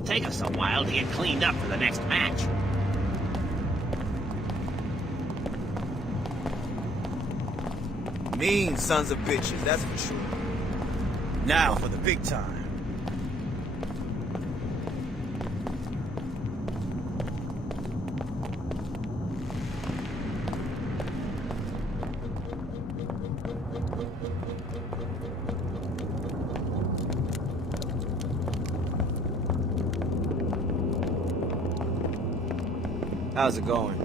It'll take us a while to get cleaned up for the next match. Mean sons of bitches, that's for sure. Now for the big time. How's it going?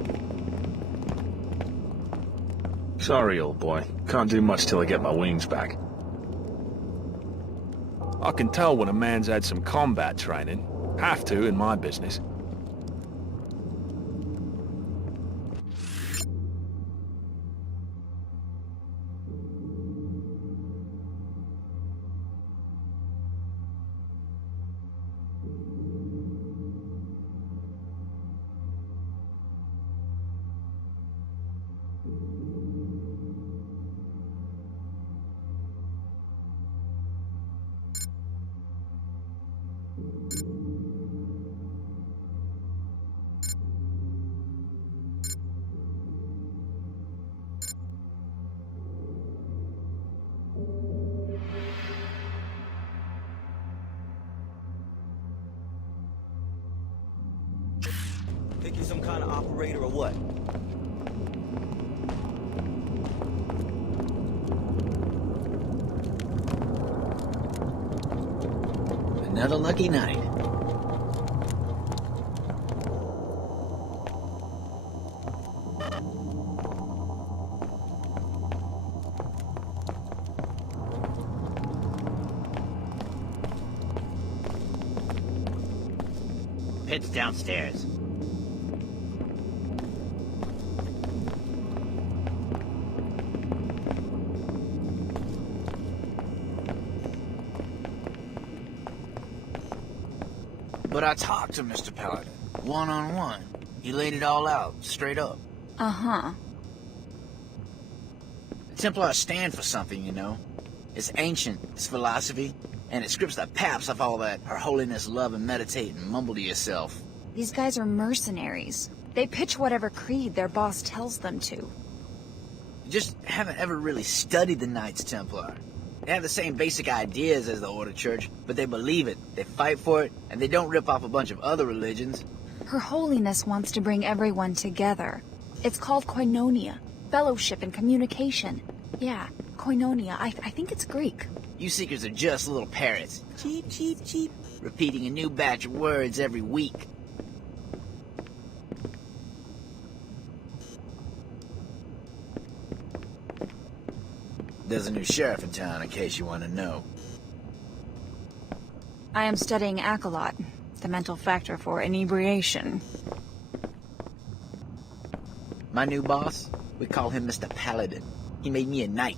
Sorry, old boy. Can't do much till I get my wings back. I can tell when a man's had some combat training. Have to in my business. Think you're some kind of operator or what? Another lucky night. Pit's downstairs. But I talked to Mr. Paladin, one-on-one. He laid it all out, straight up. Uh-huh. The Templars stand for something, you know. It's ancient, it's philosophy, and it scripts the paps off all that Her Holiness love and meditate and mumble to yourself. These guys are mercenaries. They pitch whatever creed their boss tells them to. You just haven't ever really studied the Knights Templar. They have the same basic ideas as the Order Church, but they believe it, they fight for it, and they don't rip off a bunch of other religions. Her Holiness wants to bring everyone together. It's called koinonia, fellowship and communication. Yeah, koinonia. I think it's Greek. You Seekers are just little parrots. Cheep, cheep, cheep. Repeating a new batch of words every week. There's a new sheriff in town, in case you want to know. I am studying Accolot, the mental factor for inebriation. My new boss, we call him Mr. Paladin. He made me a knight.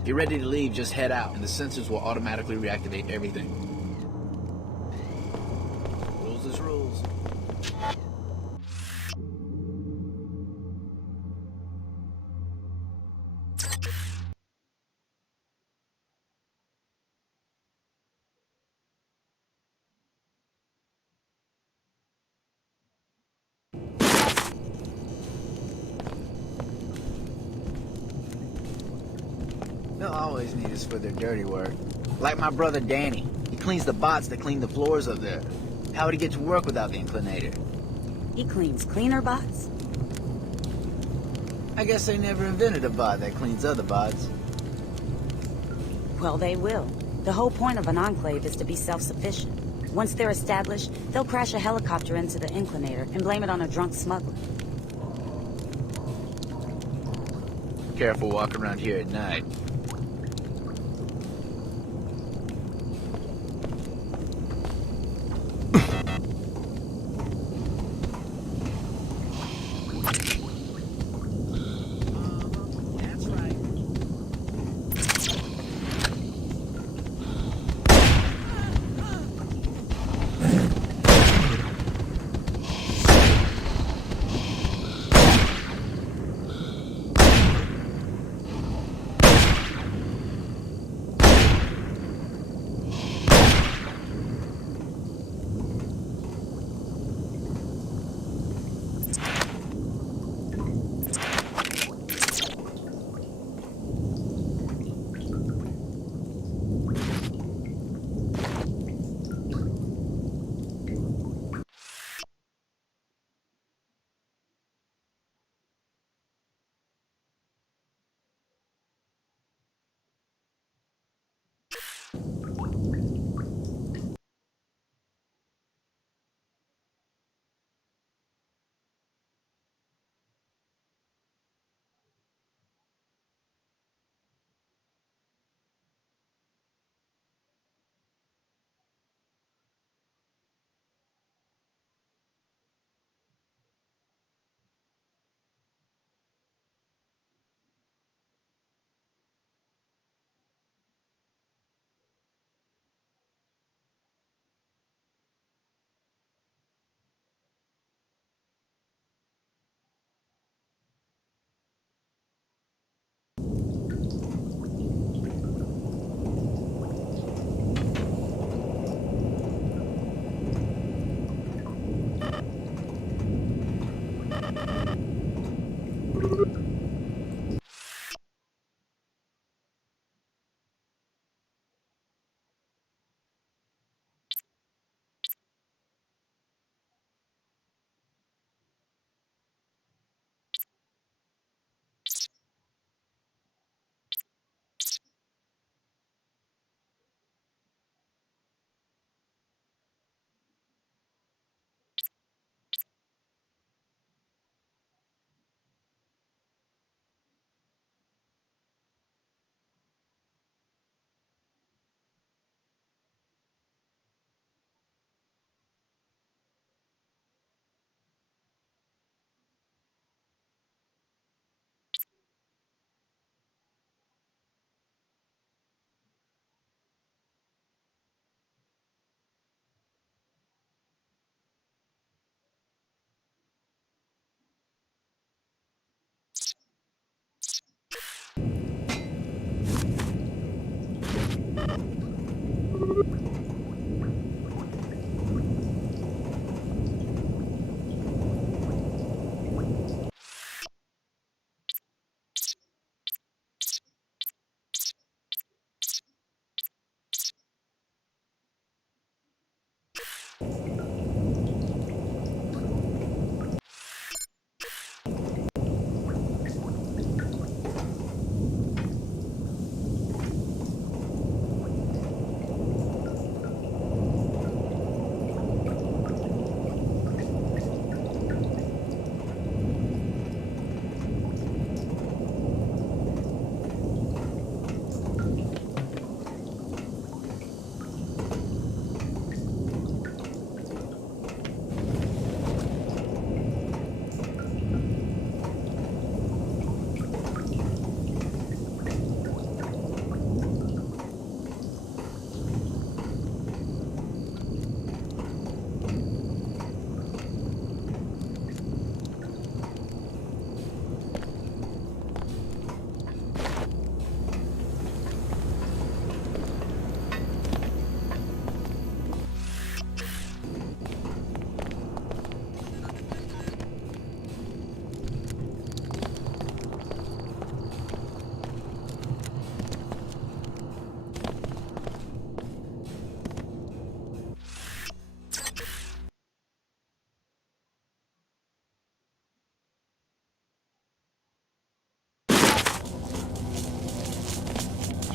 If you're ready to leave, just head out, and the sensors will automatically reactivate everything. Rules is rules. They'll always need us for their dirty work. Like my brother Danny. He cleans the bots that clean the floors up there. How would he get to work without the Inclinator? He cleans cleaner bots? I guess they never invented a bot that cleans other bots. Well, they will. The whole point of an enclave is to be self-sufficient. Once they're established, they'll crash a helicopter into the Inclinator and blame it on a drunk smuggler. Careful walking around here at night.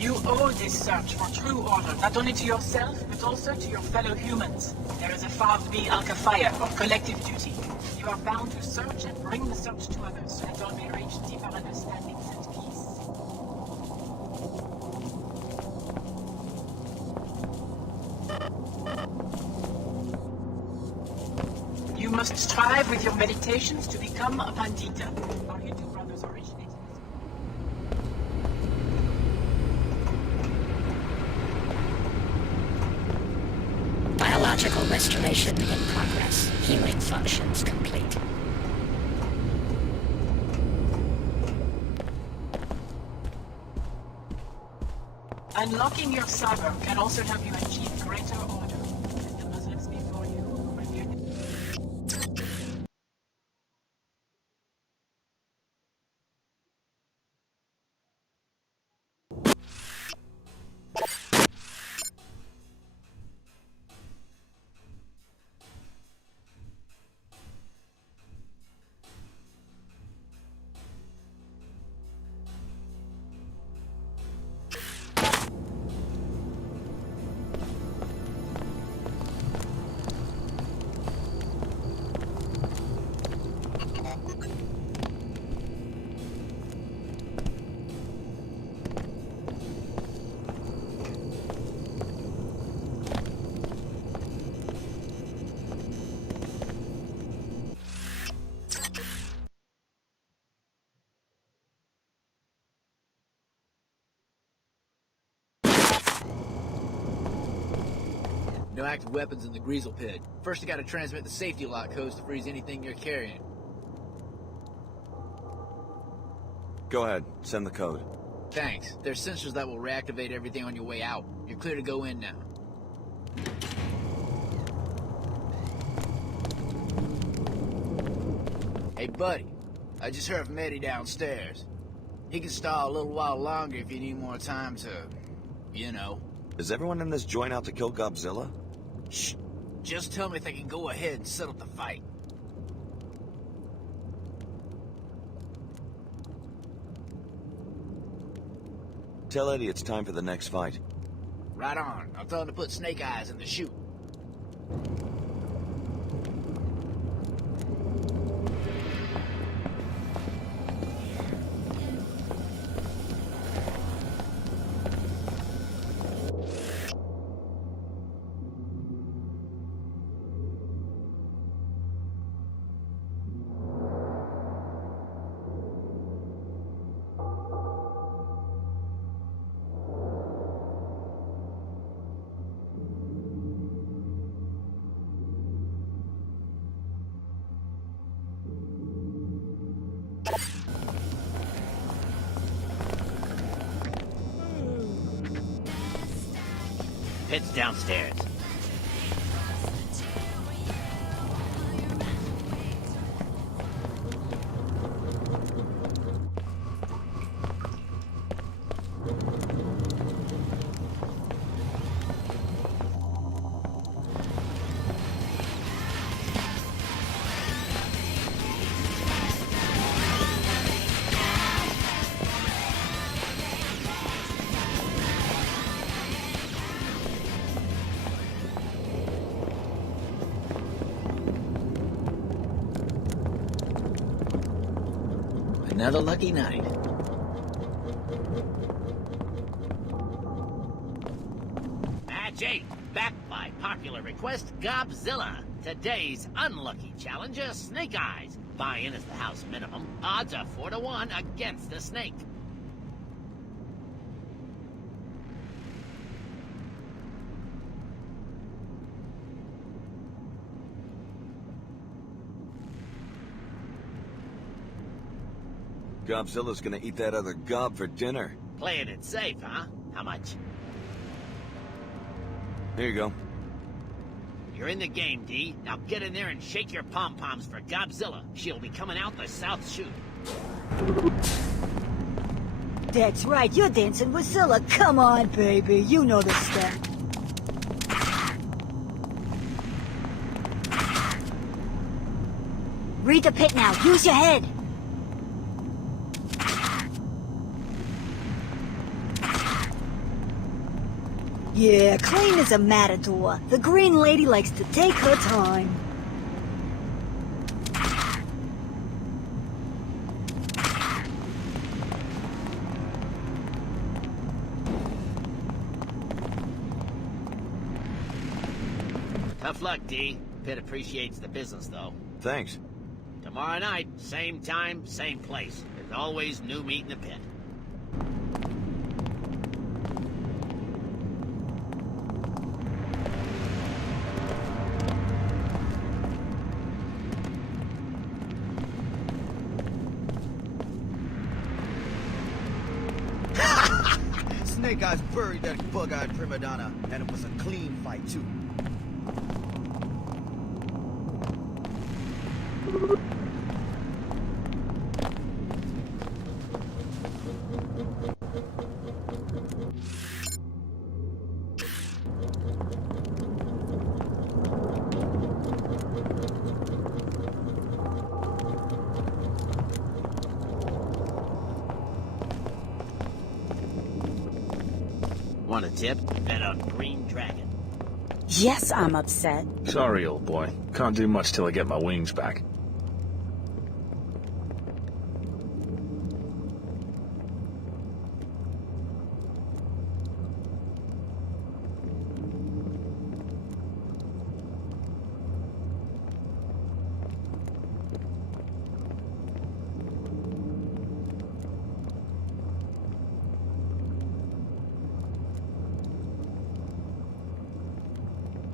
You owe this search for true order, not only to yourself, but also to your fellow humans. There is a 5B Al-Kafaya, or collective duty. You are bound to search and bring the search to others, so that all may reach deeper understandings and peace. You must strive with your meditations to become a Pandita. Our Hindu brothers originated. Biological restoration in progress. Healing functions complete. Unlocking your cyber can also help you achieve greater order. Let the Muslims before you revere. No active weapons in the Greasel Pit. First you gotta transmit the safety lock codes to freeze anything you're carrying. Go ahead, send the code. Thanks. There's sensors that will reactivate everything on your way out. You're clear to go in now. Hey buddy, I just heard from Eddie downstairs. He can stall a little while longer if you need more time to, you know. Is everyone in this joint out to kill Godzilla? Shh. Just tell me if they can go ahead and settle the fight. Tell Eddie it's time for the next fight. Right on. I'll tell him to put Snake Eyes in the chute. Pit's downstairs. Another lucky night. Match 8, backed by popular request, Godzilla. Today's unlucky challenger, Snake Eyes. Buy-in is the house minimum. Odds are 4-1 against the snake. Godzilla's gonna eat that other gob for dinner. Playing it safe, huh? How much? Here you go. You're in the game, D. Now get in there and shake your pom-poms for Godzilla. She'll be coming out the south chute. That's right, you're dancing with Zilla. Come on, baby, you know the stuff. Read the pit now, use your head. Yeah, clean as a matador. The Green Lady likes to take her time. Tough luck, D. Pit appreciates the business, though. Thanks. Tomorrow night, same time, same place. There's always new meat in the pit. Snake Eyes buried that bug-eyed prima donna, and it was a clean fight, too. Want a tip? Bet on Green Dragon. Yes, I'm upset. Sorry, old boy. Can't do much till I get my wings back.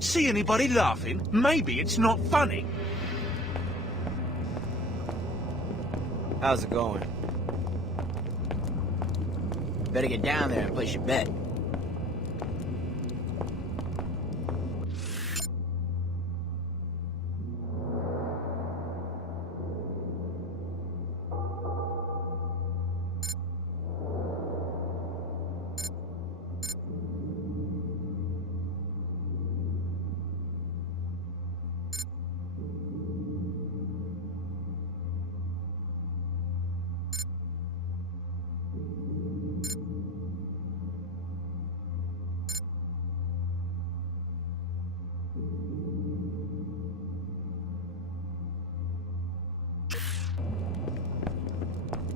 See anybody laughing? Maybe it's not funny. How's it going? Better get down there and place your bet.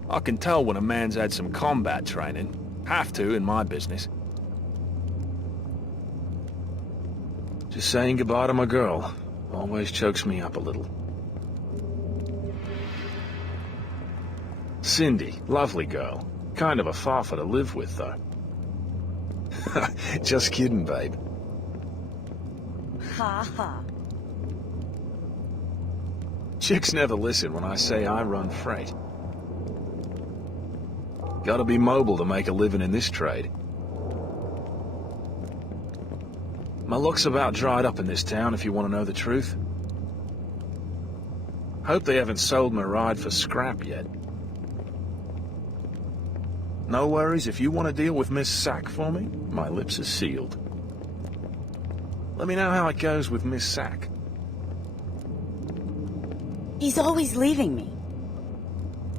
I can tell when a man's had some combat training. Have to in my business. Just saying goodbye to my girl. Always chokes me up a little. Cindy, lovely girl. Kind of a farfer to live with, though. Just kidding, babe. Ha ha. Chicks never listen when I say I run freight. Gotta be mobile to make a living in this trade. My luck's about dried up in this town, if you want to know the truth. Hope they haven't sold my ride for scrap yet. No worries, if you want to deal with Miss Sack for me, my lips are sealed. Let me know how it goes with Miss Sack. He's always leaving me.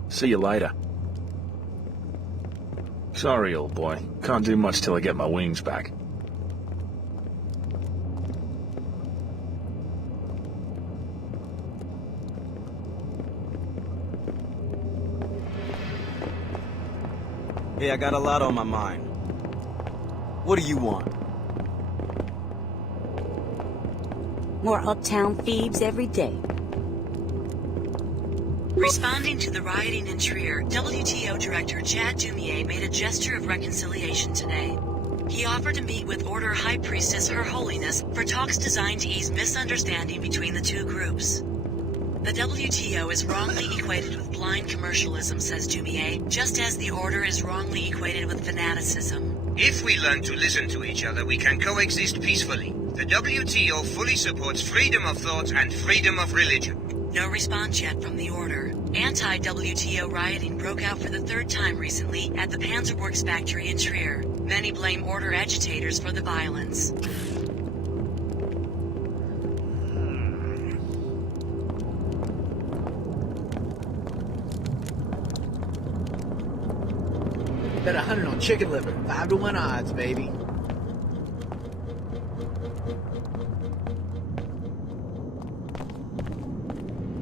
See you later. Sorry, old boy. Can't do much till I get my wings back. Hey, I got a lot on my mind. What do you want? More uptown thieves every day. Responding to the rioting in Trier, WTO Director Chad Dumier made a gesture of reconciliation today. He offered to meet with Order High Priestess Her Holiness for talks designed to ease misunderstanding between the two groups. The WTO is wrongly equated with blind commercialism, says Dumier, just as the Order is wrongly equated with fanaticism. If we learn to listen to each other, we can coexist peacefully. The WTO fully supports freedom of thought and freedom of religion. No response yet from the Order. Anti-WTO rioting broke out for the third time recently at the Panzerworks factory in Trier. Many blame Order agitators for the violence. Bet 100 on chicken liver. 5 to 1 odds, baby.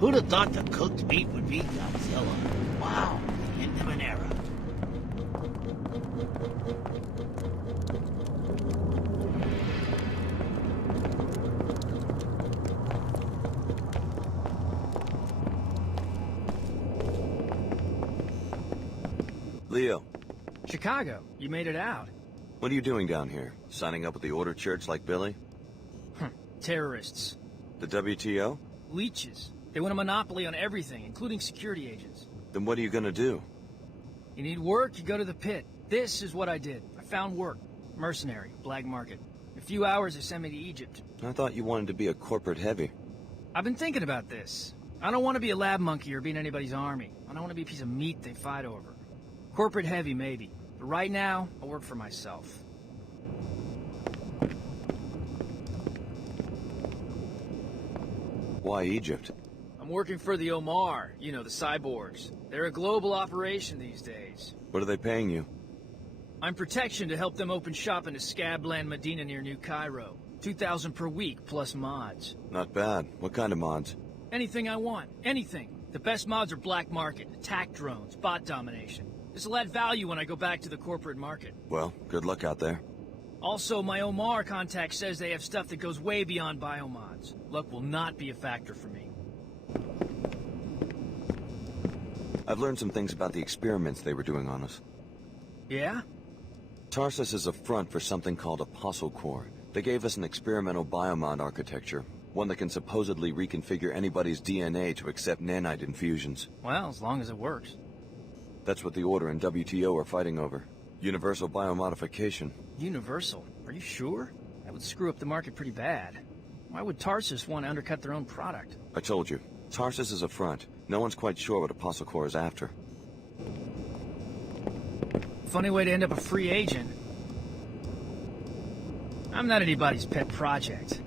Who'd have thought the cooked meat would be Godzilla? Wow, the end of an era. Leo, Chicago, you made it out. what are you doing down here? Signing up with the Order Church like Billy? Terrorists. The WTO? Leeches. They want a monopoly on everything, including security agents. Then what are you gonna do? You need work, you go to the pit. This is what I did. I found work. Mercenary, black market. In a few hours, they sent me to Egypt. I thought you wanted to be a corporate heavy. I've been thinking about this. I don't want to be a lab monkey or be in anybody's army. I don't want to be a piece of meat they fight over. Corporate heavy, maybe. But right now, I work for myself. Why Egypt? I'm working for the Omar, you know, the cyborgs. They're a global operation these days. What are they paying you? I'm protection to help them open shop in a scabland Medina near New Cairo. 2,000 per week, plus mods. Not bad. What kind of mods? Anything I want. Anything. The best mods are black market, attack drones, bot domination. This'll add value when I go back to the corporate market. Well, good luck out there. Also, my Omar contact says they have stuff that goes way beyond biomods. Luck will not be a factor for me. I've learned some things about the experiments they were doing on us. Yeah? Tarsus is a front for something called Apostle Core. They gave us an experimental biomod architecture, one that can supposedly reconfigure anybody's DNA to accept nanite infusions. Well, as long as it works. That's what the Order and WTO are fighting over. Universal biomodification. Universal? Are you sure? That would screw up the market pretty bad. Why would Tarsus want to undercut their own product? I told you, Tarsus is a front. No one's quite sure what Apostle Core is after. Funny way to end up a free agent. I'm not anybody's pet project.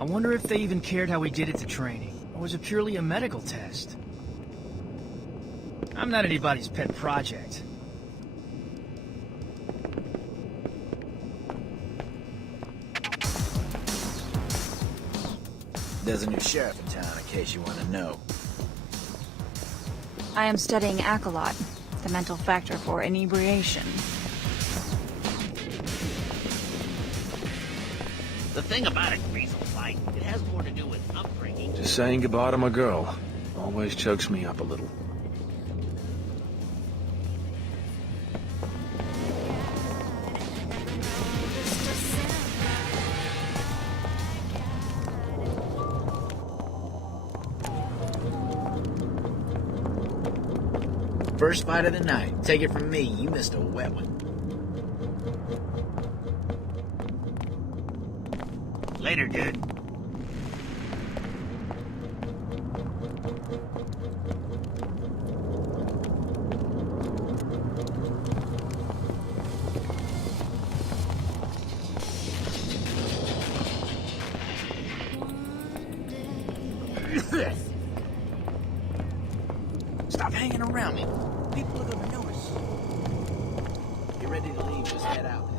I wonder if they even cared how we did at the training, or was it purely a medical test? I'm not anybody's pet project. There's a new sheriff in town, in case you want to know. I am studying Accolot, the mental factor for inebriation. The thing about it, Griezel's like, it has more to do with upbringing. Just saying goodbye to my girl. Always chokes me up a little. First fight of the night. Take it from me, you missed a wet one. Later, dude. Stop hanging around me. People are gonna notice. Get ready to leave, just head out.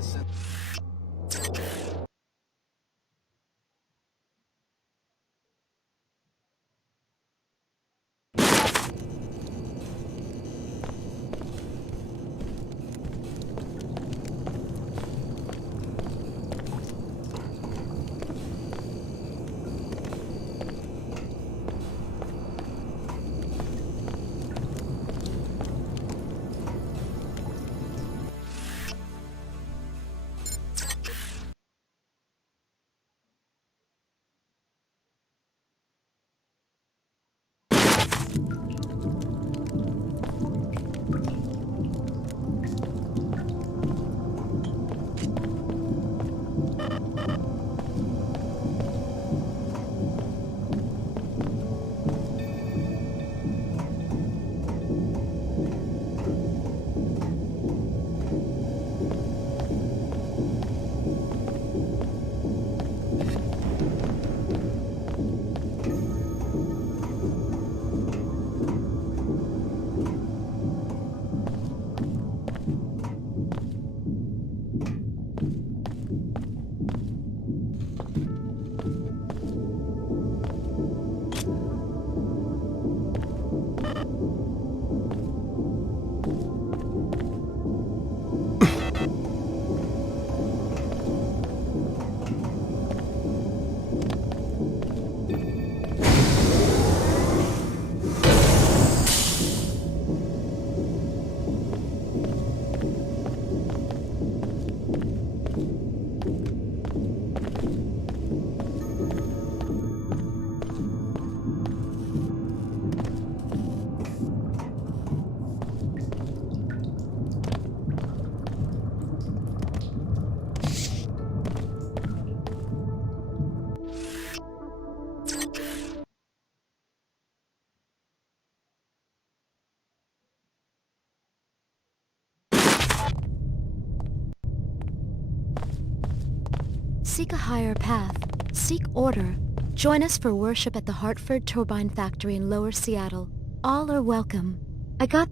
Seek a higher path. Seek order. Join us for worship at the Hartford Turbine Factory in Lower Seattle. All are welcome.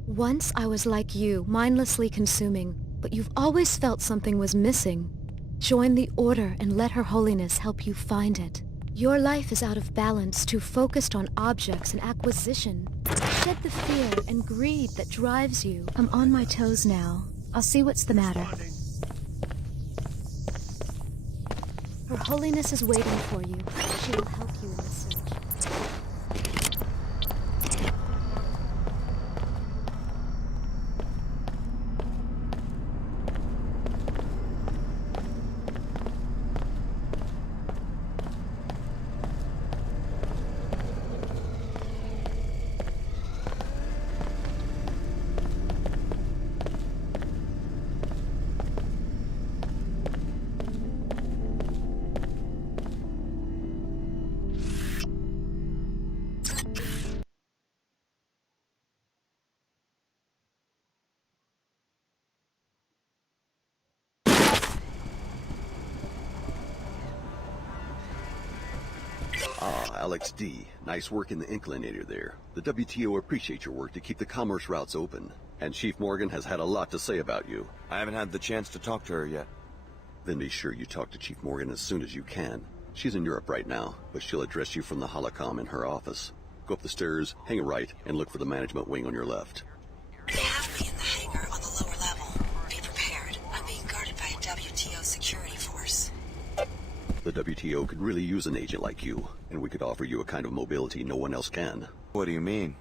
Once I was like you, mindlessly consuming, but you've always felt something was missing. Join the Order and let Her Holiness help you find it. Your life is out of balance, too focused on objects and acquisition. Shed the fear and greed that drives you. I'm on my toes now. I'll see what's the matter. Her Holiness is waiting for you. She will help you in the search. Alex D. Nice work in the Inclinator there. The WTO appreciate your work to keep the commerce routes open. And Chief Morgan has had a lot to say about you. I haven't had the chance to talk to her yet. Then be sure you talk to Chief Morgan as soon as you can. She's in Europe right now, but she'll address you from the holocom in her office. Go up the stairs, hang a right, and look for the management wing on your left. They have me in the hangar on the lower level. Be prepared. I'm being guarded by a WTO security force. The WTO could really use an agent like you, and we could offer you a kind of mobility no one else can. What do you mean?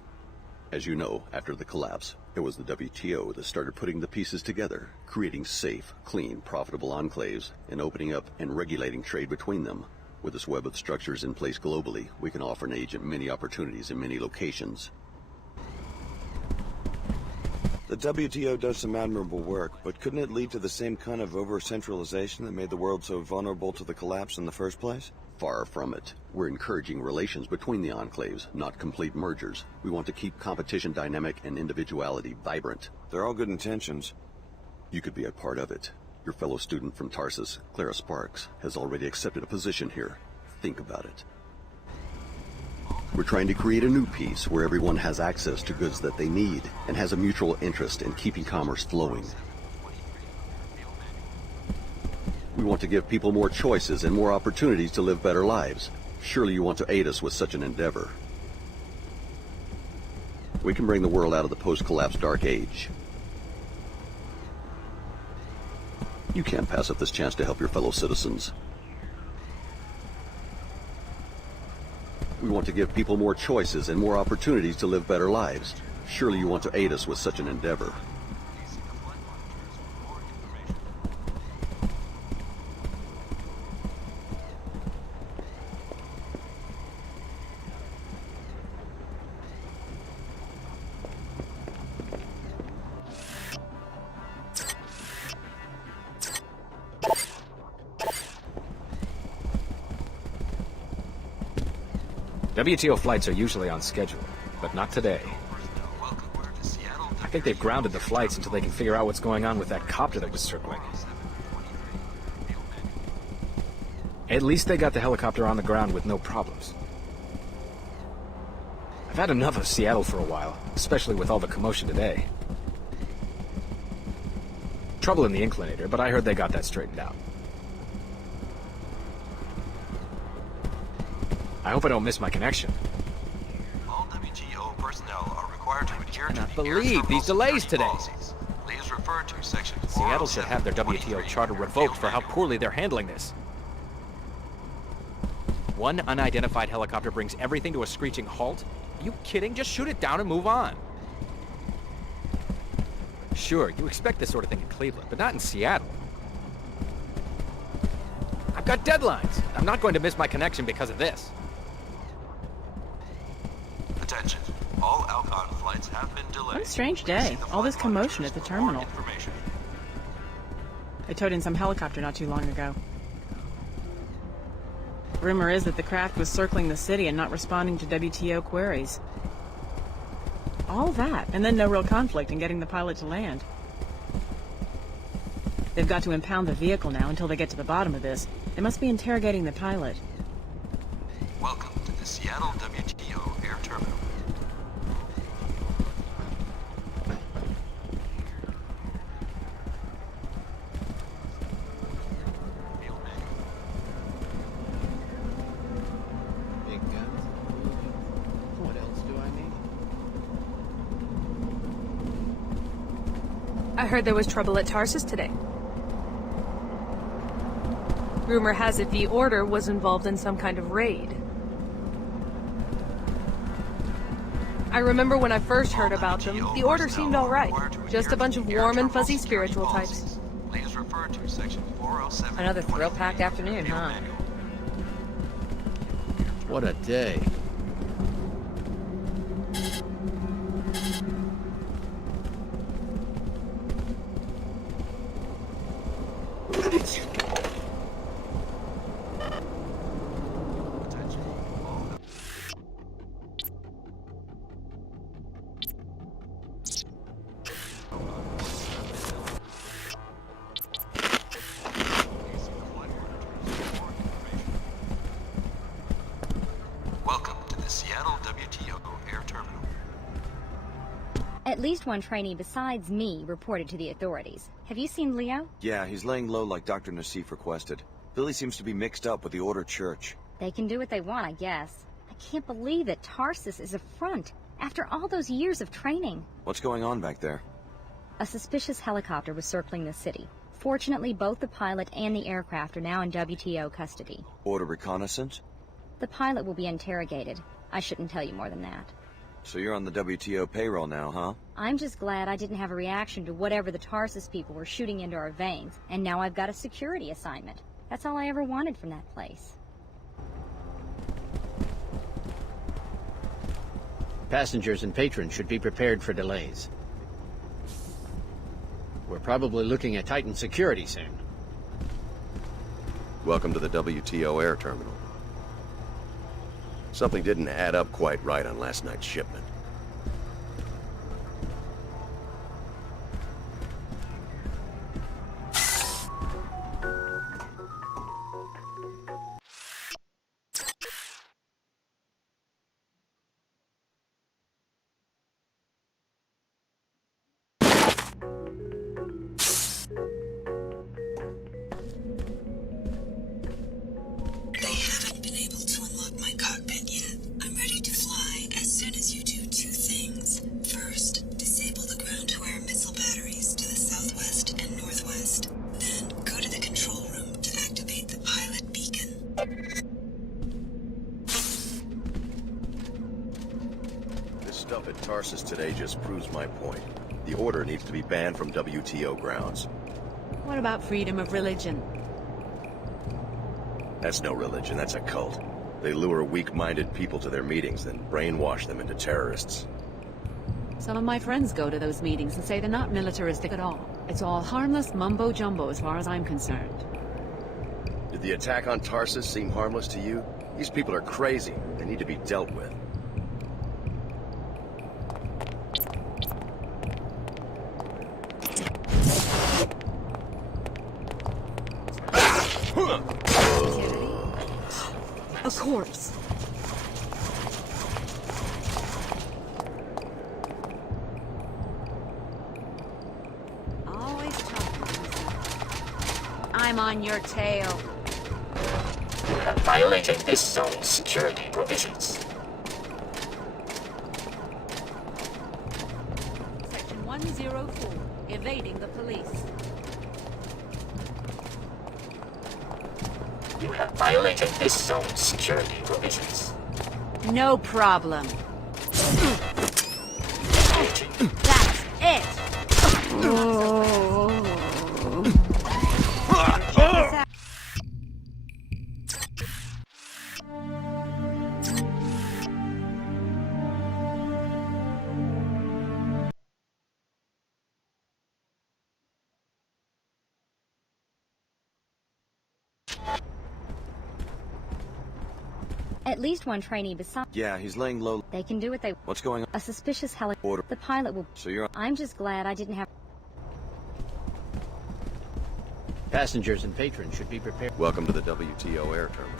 As you know, after the collapse, it was the WTO that started putting the pieces together, creating safe, clean, profitable enclaves, and opening up and regulating trade between them. With this web of structures in place globally, we can offer an agent many opportunities in many locations. The WTO does some admirable work, but couldn't it lead to the same kind of over-centralization that made the world so vulnerable to the collapse in the first place? Far from it. We're encouraging relations between the enclaves, not complete mergers. We want to keep competition dynamic and individuality vibrant. They're all good intentions. You could be a part of it. Your fellow student from Tarsus, Clara Sparks, has already accepted a position here. Think about it. We're trying to create a new peace where everyone has access to goods that they need and has a mutual interest in keeping commerce flowing. We want to give people more choices and more opportunities to live better lives. Surely you want to aid us with such an endeavor. We can bring the world out of the post-collapse dark age. You can't pass up this chance to help your fellow citizens. We want to give people more choices and more opportunities to live better lives. Surely you want to aid us with such an endeavor. WTO flights are usually on schedule, but not today. I think they've grounded the flights until they can figure out what's going on with that copter that was circling. At least they got the helicopter on the ground with no problems. I've had enough of Seattle for a while, especially with all the commotion today. Trouble in the Inclinator, but I heard they got that straightened out. I hope I don't miss my connection. All WTO personnel are required to adhere to I believe these delays today. policies. Please refer to section 407. Seattle should have their WTO charter revoked for how poorly they're handling this. One unidentified helicopter brings everything to a screeching halt? Are you kidding? Just shoot it down and move on. Sure, you expect this sort of thing in Cleveland, but not in Seattle. I've got deadlines. I'm not going to miss my connection because of this. Attention. All outbound flights have been delayed. What a strange day. All this commotion at the terminal. They towed in some helicopter not too long ago. Rumor is that the craft was circling the city and not responding to WTO queries. All that, and then no real conflict in getting the pilot to land. They've got to impound the vehicle now until they get to the bottom of this. They must be interrogating the pilot. Welcome to the Seattle WTO Air Terminal. Big guns. What else do I need? I heard there was trouble at Tarsus today. Rumor has it the Order was involved in some kind of raid. I remember when I first heard about them, the Order seemed alright. Just a bunch of warm and fuzzy spiritual types. Please refer to section 407. Another thrill-packed afternoon, huh? What a day. Welcome to the Seattle WTO Air Terminal. At least one trainee besides me reported to the authorities. Have you seen Leo? Yeah, he's laying low like Dr. Nassif requested. Billy seems to be mixed up with the Order Church. They can do what they want, I guess. I can't believe that Tarsus is a front after all those years of training. What's going on back there? A suspicious helicopter was circling the city. Fortunately, both the pilot and the aircraft are now in WTO custody. Order reconnaissance? The pilot will be interrogated. I shouldn't tell you more than that. So you're on the WTO payroll now, huh? I'm just glad I didn't have a reaction to whatever the Tarsus people were shooting into our veins, and now I've got a security assignment. That's all I ever wanted from that place. Passengers and patrons should be prepared for delays. We're probably looking at tightened security soon. Welcome to the WTO Air Terminal. Something didn't add up quite right on last night's shipment. They haven't been able to unlock my cockpit yet. I'm ready to fly as soon as you do two things. First, disable the ground-to-air missile batteries to the southwest and northwest. Then, go to the control room to activate the pilot beacon. This stuff at Tarsus today just proves my point. The Order needs to be banned from WTO grounds. What about freedom of religion? That's no religion, that's a cult. They lure weak-minded people to their meetings, then brainwash them into terrorists. Some of my friends go to those meetings and say they're not militaristic at all. It's all harmless mumbo-jumbo as far as I'm concerned. Did the attack on Tarsus seem harmless to you? These people are crazy. They need to be dealt with. A corpse. Always talking. I'm on your tail. You have violated this zone's security provisions. Section 104, evading the police. You have violated this zone's security provisions. No problem. That's it. At least one trainee besides. Yeah, he's laying low. They can do what they. What's going on? A suspicious helicopter. Order. The pilot will. So you're. I'm just glad I didn't have. Passengers and patrons should be prepared. Welcome to the WTO air terminal.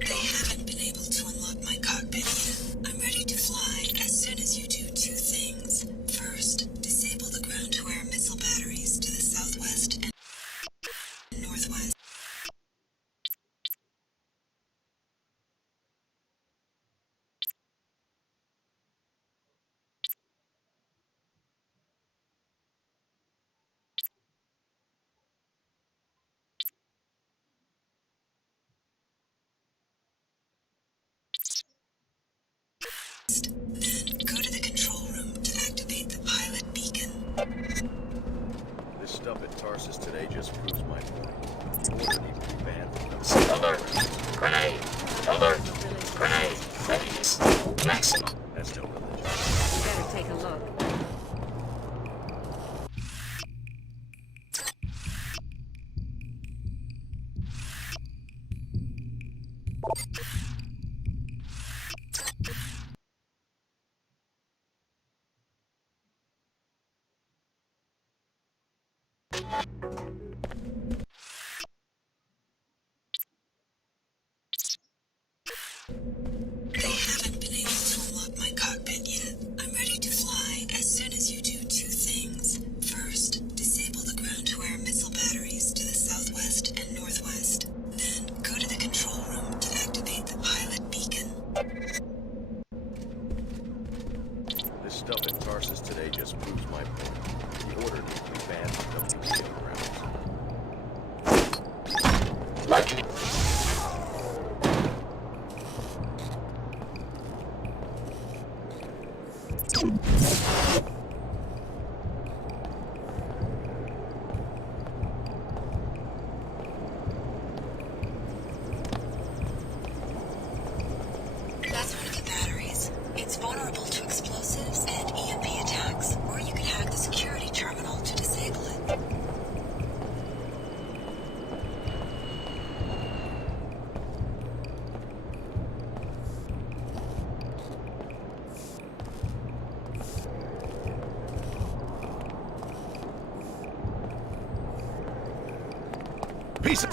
They haven't been able to unlock my cockpit yet. I'm ready to fly as soon as you do two things. First, disable the ground-to-air missile batteries to the southwest and northwest. Then go to the control room to activate the pilot beacon. This stuff at Tarsus today just proves my point. The order needs to be banned from Alert! Grenade! Alert! Grenade! Readiness! Maximum! That's no religion. Better take a look. They haven't been able to unlock my cockpit yet. I'm ready to fly as soon as you do two things. First, disable the ground-to-air missile batteries to the southwest and northwest. Then go to the control room to activate the pilot beacon. This stuff at Tarsus today just proves my point. The order needs to be banned from WTO grounds. Lucky. That's one of the batteries. It's vulnerable to explosives and EMP attacks, or you can hack the security terminal to disable it. Piece of...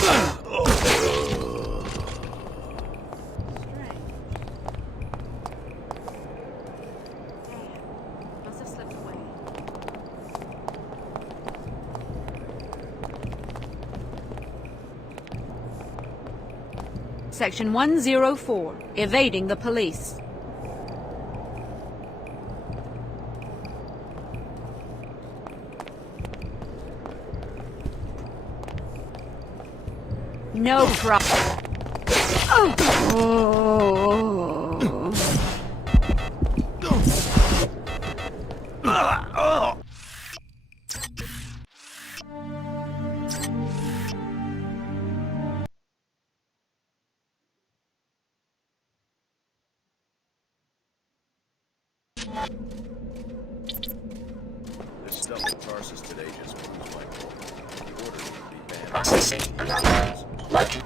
Must have slipped away. Section 104, evading the police. No problem. This stuff at Tarsus today just proves my point. The order needs to be banned. Processing another. Lucky.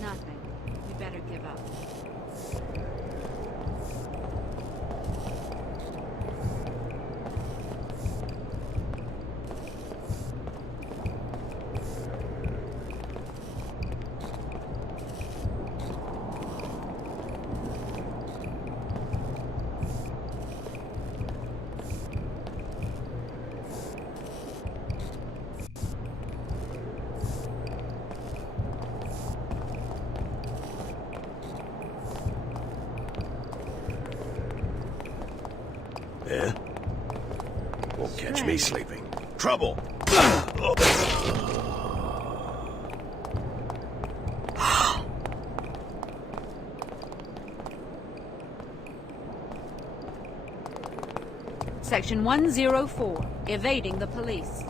Nothing. You better give up. Yeah? Won't catch me sleeping. Trouble! Section 104, evading the police.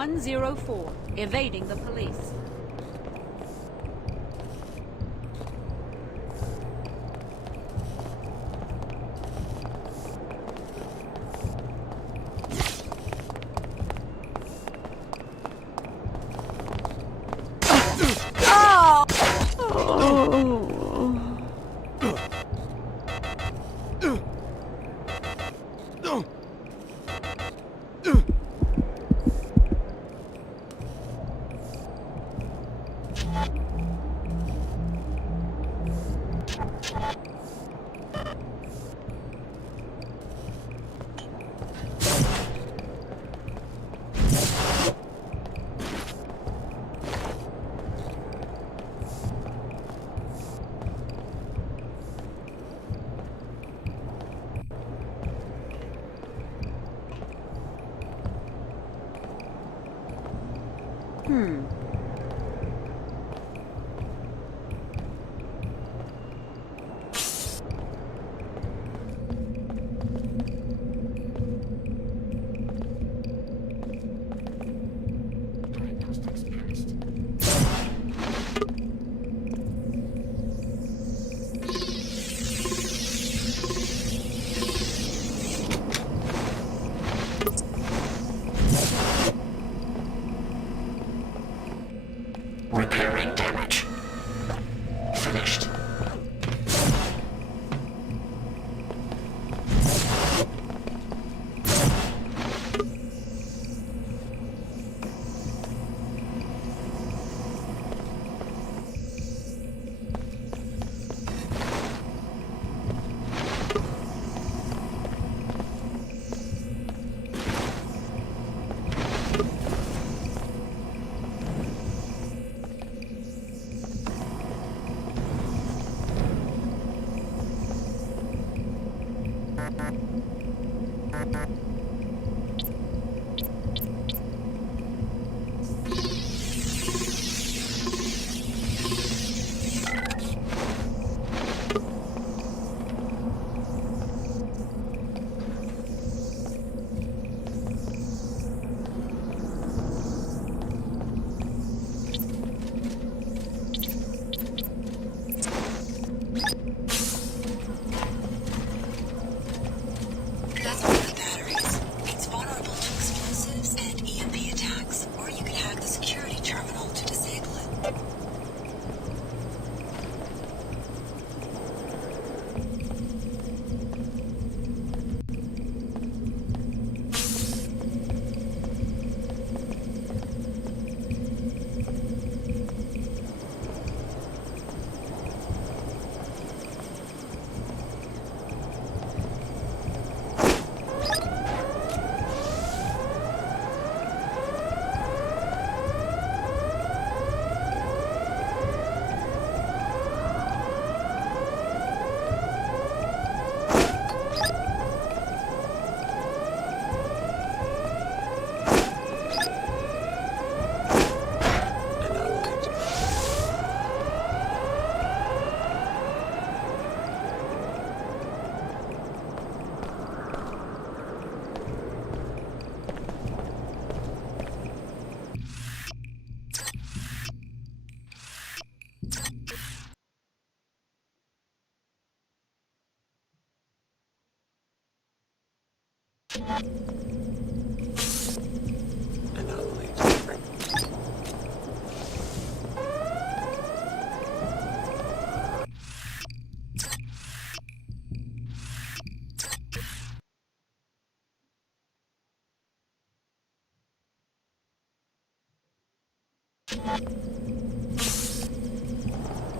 104, evading the police. Repairing damage. Finished.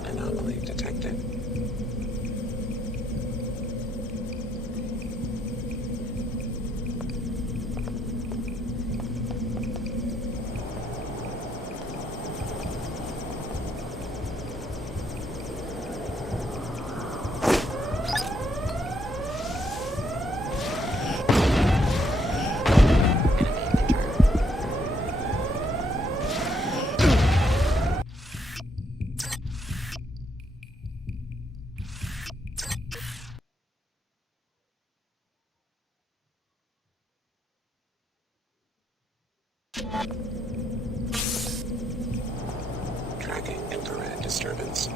Anomaly detected. tracking infrared disturbance.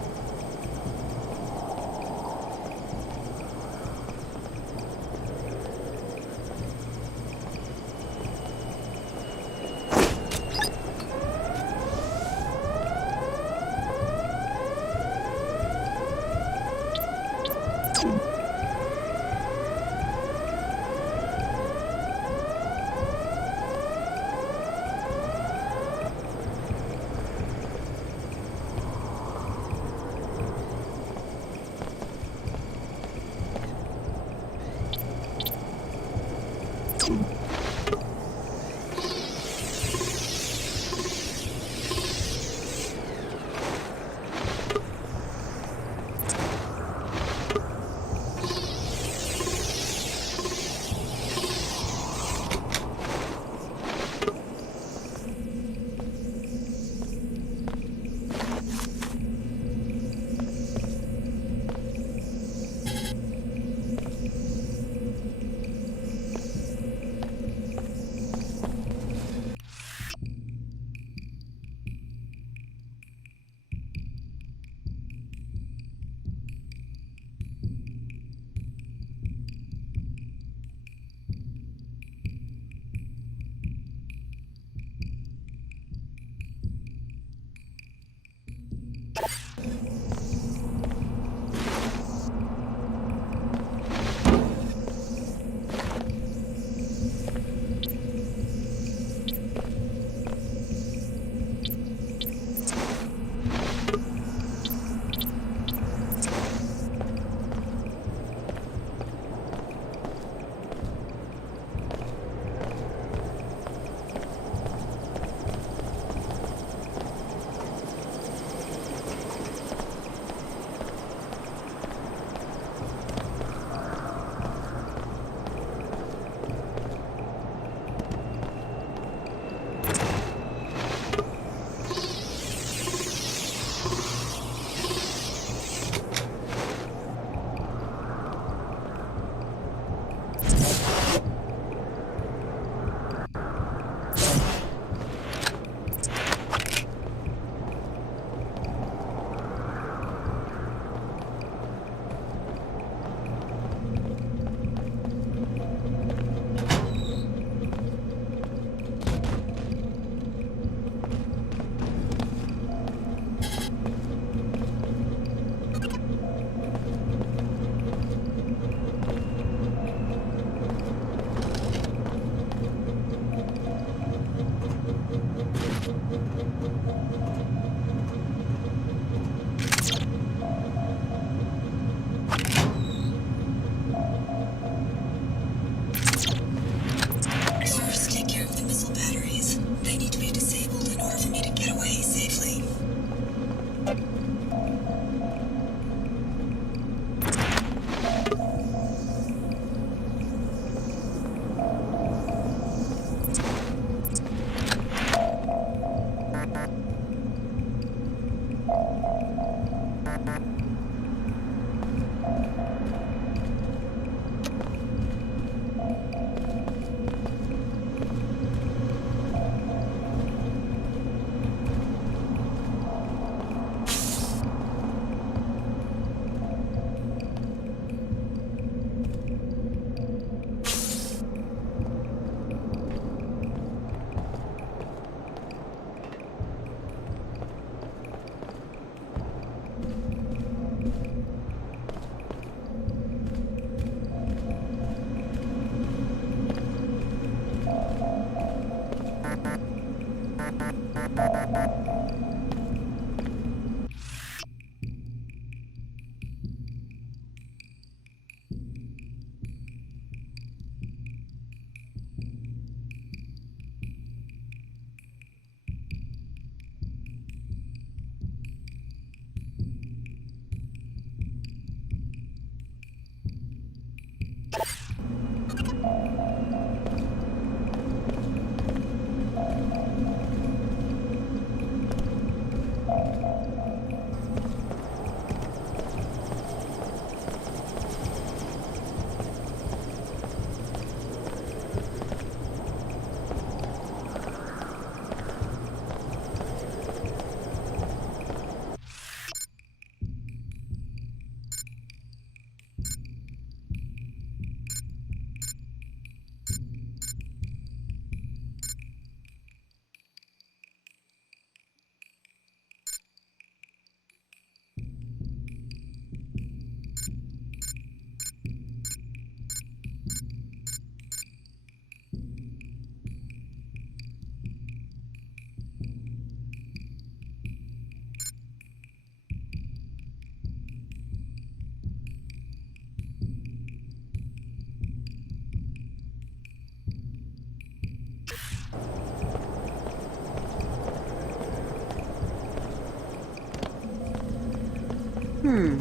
Wonder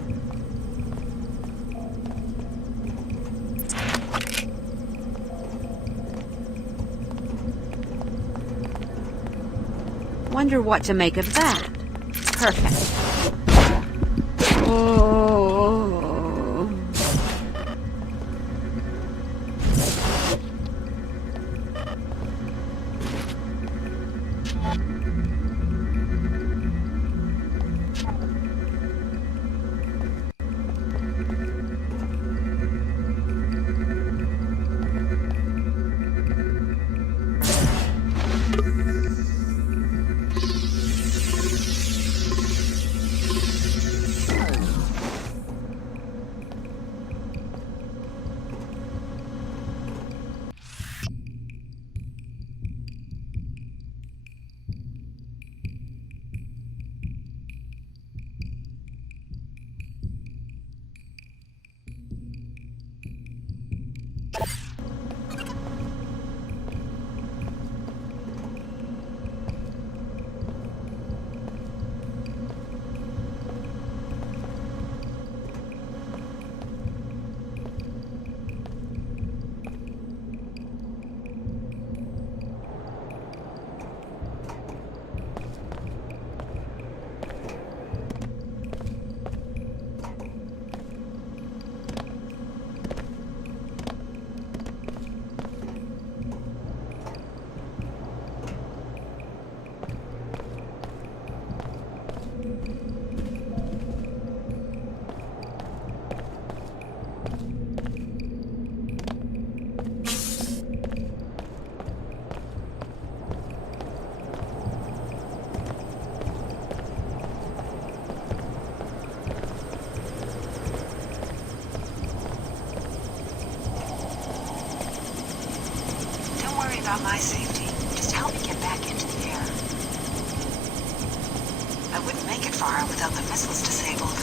what to make of that. Perfect. Oh. About my safety. Just help me get back into the air. I wouldn't make it far without the missiles disabled.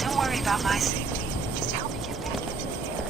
Don't worry about my safety. Just help me get back into the air.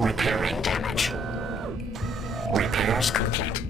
Repairing damage. Repairs complete.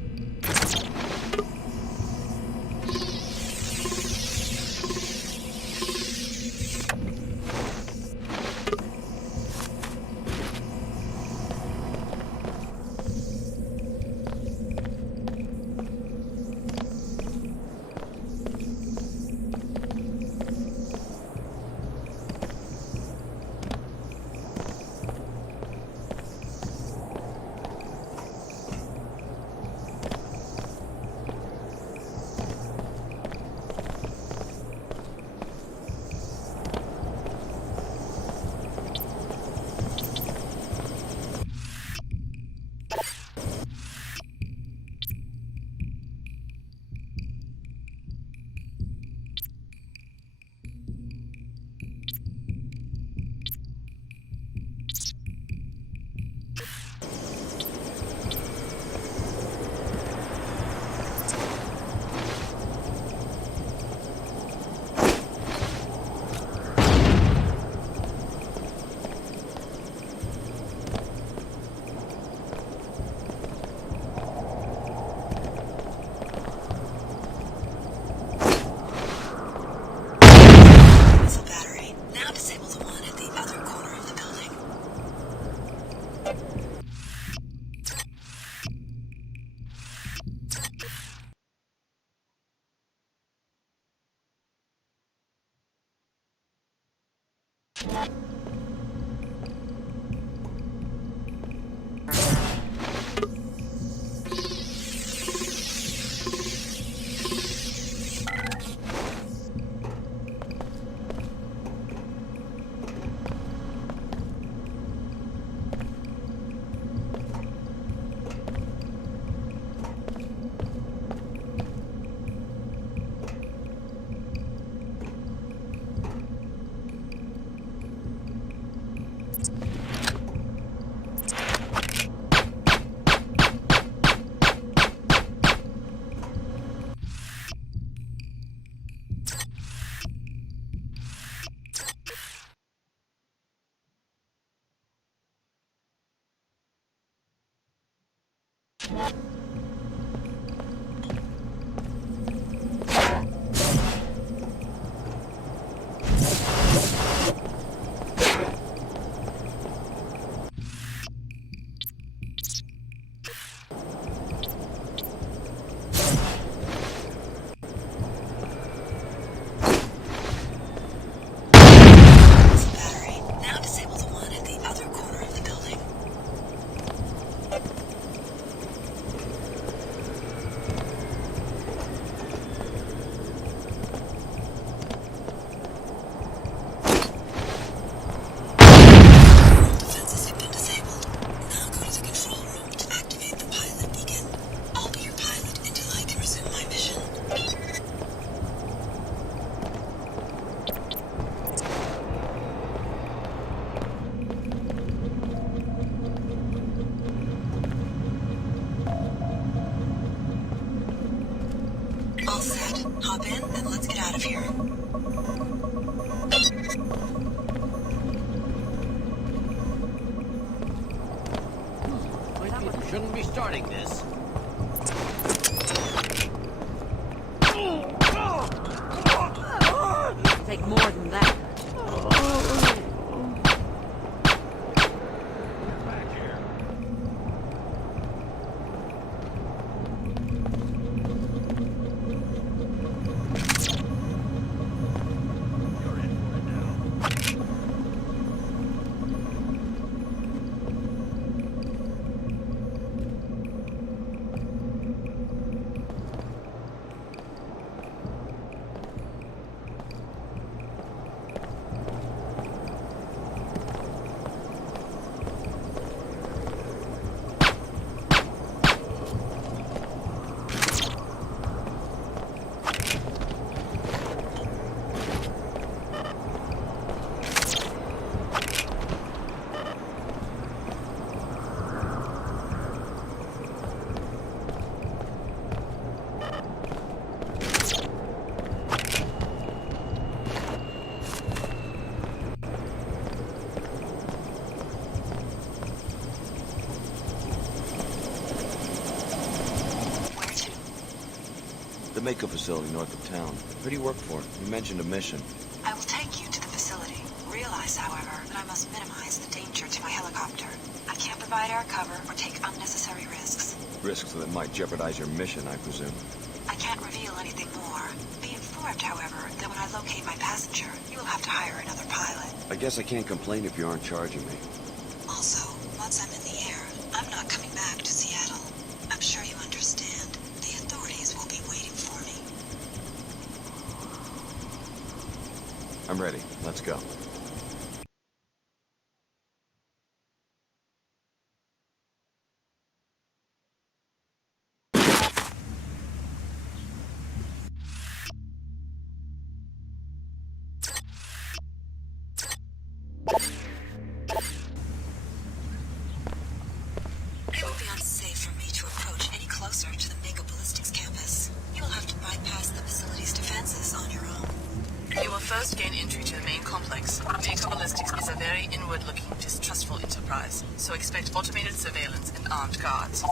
All set. Hop in, and let's get out of here. We shouldn't be starting this. Take more than that. The Mako facility north of town. Who do you work for? You mentioned a mission. I will take you to the facility. Realize, however, that I must minimize the danger to my helicopter. I can't provide air cover or take unnecessary risks. Risks that might jeopardize your mission, I presume. I can't reveal anything more. Be informed, however, that when I locate my passenger, you will have to hire another pilot. I guess I can't complain if you aren't charging me. Also, once I'm in the air, I'm not coming back to Seattle. I'm sure you understand. The authorities will be waiting for me. I'm ready. Let's go. It will be unsafe for me to approach any closer to the Mako Ballistics campus. You will have to bypass the facility's defenses on your own. You will first gain entry to the main complex. Mako Ballistics is a very inward-looking, distrustful enterprise, so expect automated surveillance and armed guards.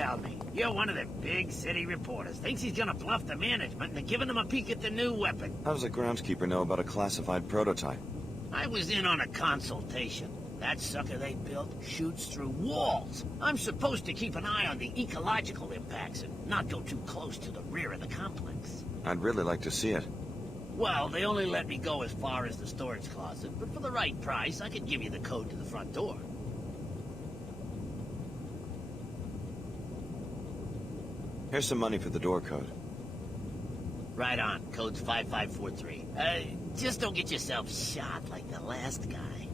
tell me? You're one of the big city reporters. Thinks he's gonna bluff the management into giving him a peek at the new weapon. How does a groundskeeper know about a classified prototype? I was in on a consultation. That sucker they built shoots through walls. I'm supposed to keep an eye on the ecological impacts and not go too close to the rear of the complex. I'd really like to see it. Well, they only let me go as far as the storage closet, but for the right price, I could give you the code to the front door. Here's some money for the door code. Right on. Code's 5543. Just don't get yourself shot like the last guy.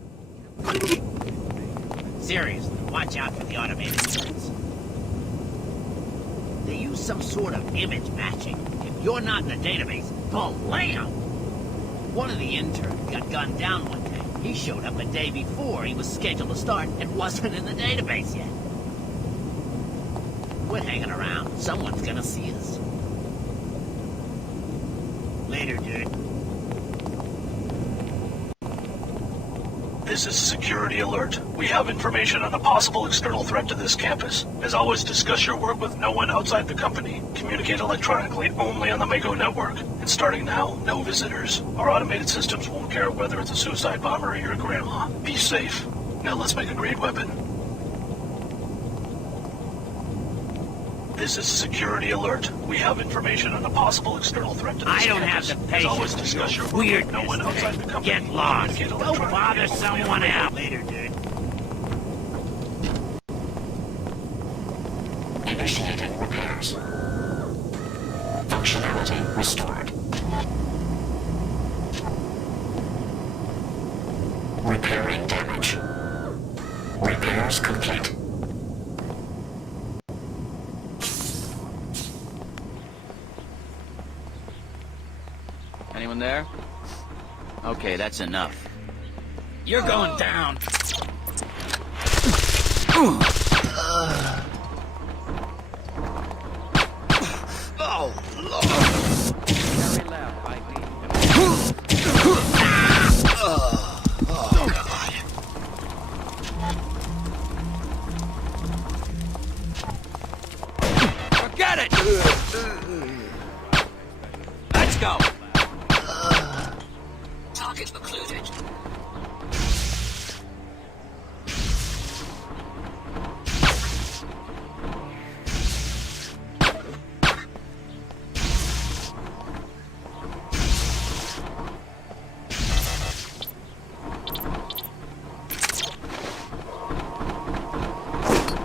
Seriously, watch out for the automated codes. They use some sort of image matching. If you're not in the database, blam! One of the interns got gunned down one day. He showed up a day before he was scheduled to start and wasn't in the database yet. Quit hanging around. Someone's gonna see us. Later, dude. This is Security Alert. We have information on a possible external threat to this campus. As always, discuss your work with no one outside the company. Communicate electronically only on the Mako network. And starting now, no visitors. Our automated systems won't care whether it's a suicide bomber or your grandma. Be safe. Now let's make a great weapon. This is Security Alert. We have information on a possible external threat to this I don't campus. have the As always, patience discuss for your your work with weirdness no one outside the company. Get lost. Communicate Go electronically bother only on someone the out. Later, dude. Initiating repairs. Functionality restored. Repairing damage. Repairs complete. Anyone there? Okay, that's enough. You're going down. Oh, Lord. Very loud, by me. Oh, God. Forget it! Let's go! Target occluded.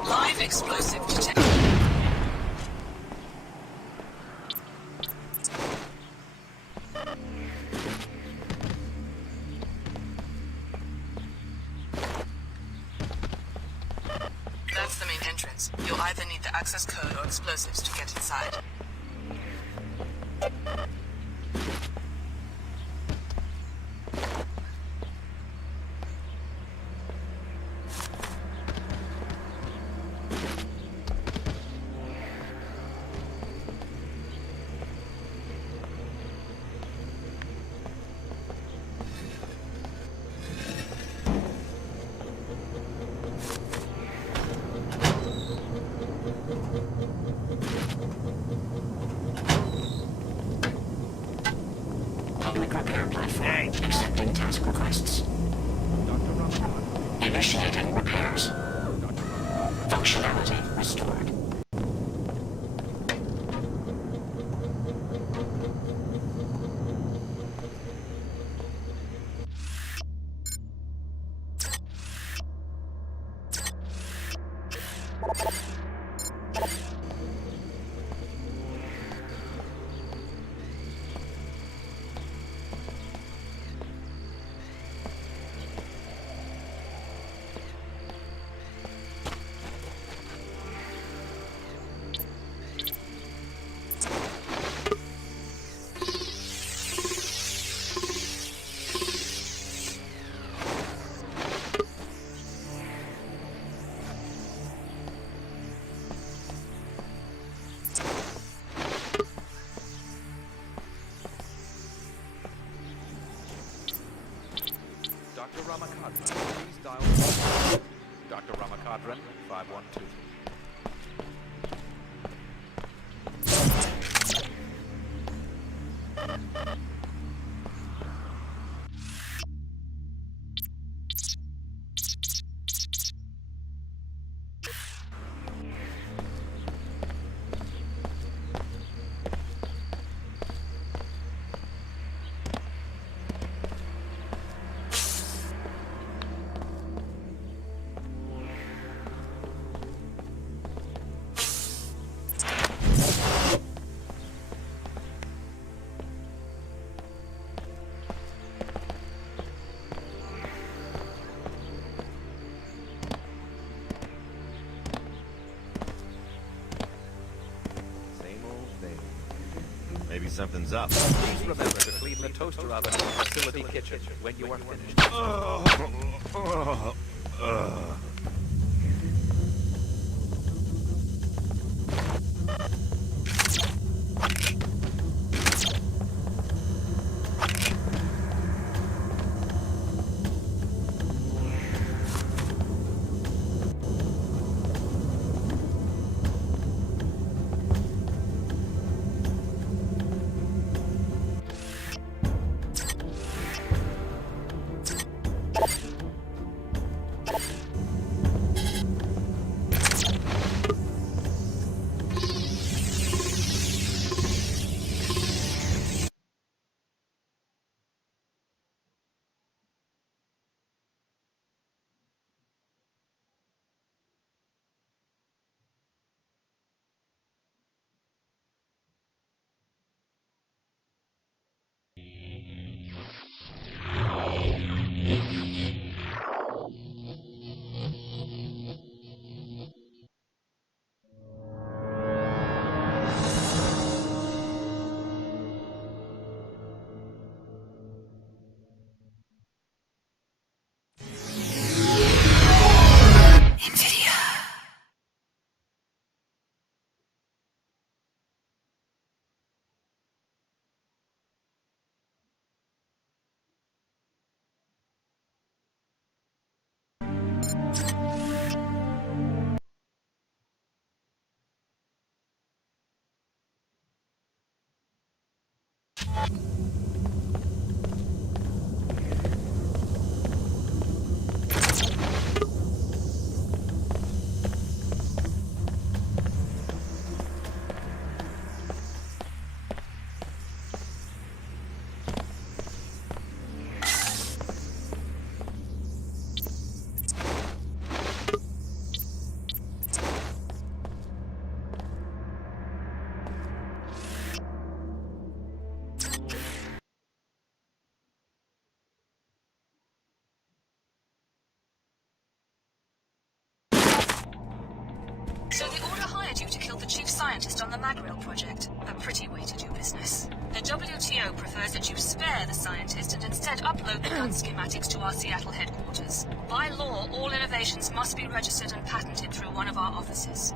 Live explosive detected. That's the main entrance. You'll either need the access code or explosives to get inside. Public repair platform accepting task requests. Initiating repairs. Functionality restored. Dr. Ramakadran, please dial... Dr. Ramakadran, 5123. something's up. Please remember to clean the toaster oven in the facility kitchen when you are finished. So the Order hired you to kill the chief scientist on the Magrail project. A pretty way to do business. The WTO prefers that you spare the scientist and instead upload the gun schematics to our Seattle headquarters. By law, all innovations must be registered and patented through one of our offices.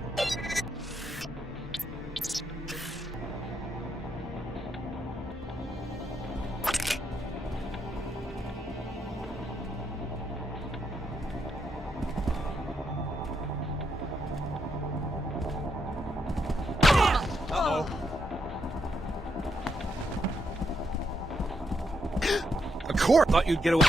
Thought you'd get away.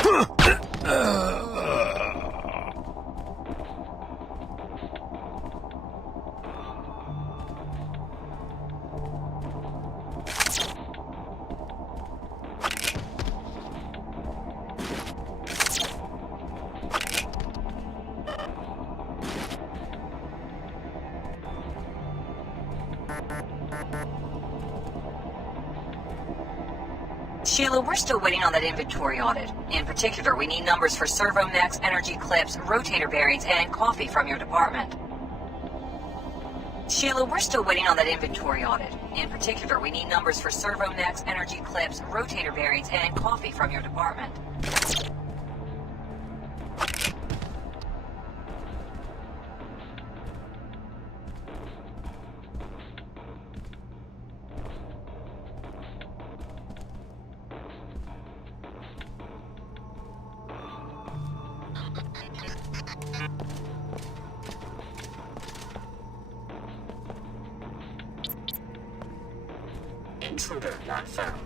Sheila, we're still waiting on that inventory audit. In particular, we need numbers for servo mechs, energy clips, rotator bearings, and coffee from your department. Sheila, we're still waiting on that inventory audit. In particular, we need numbers for servo mechs, energy clips, rotator bearings, and coffee from your department. Intruder not found.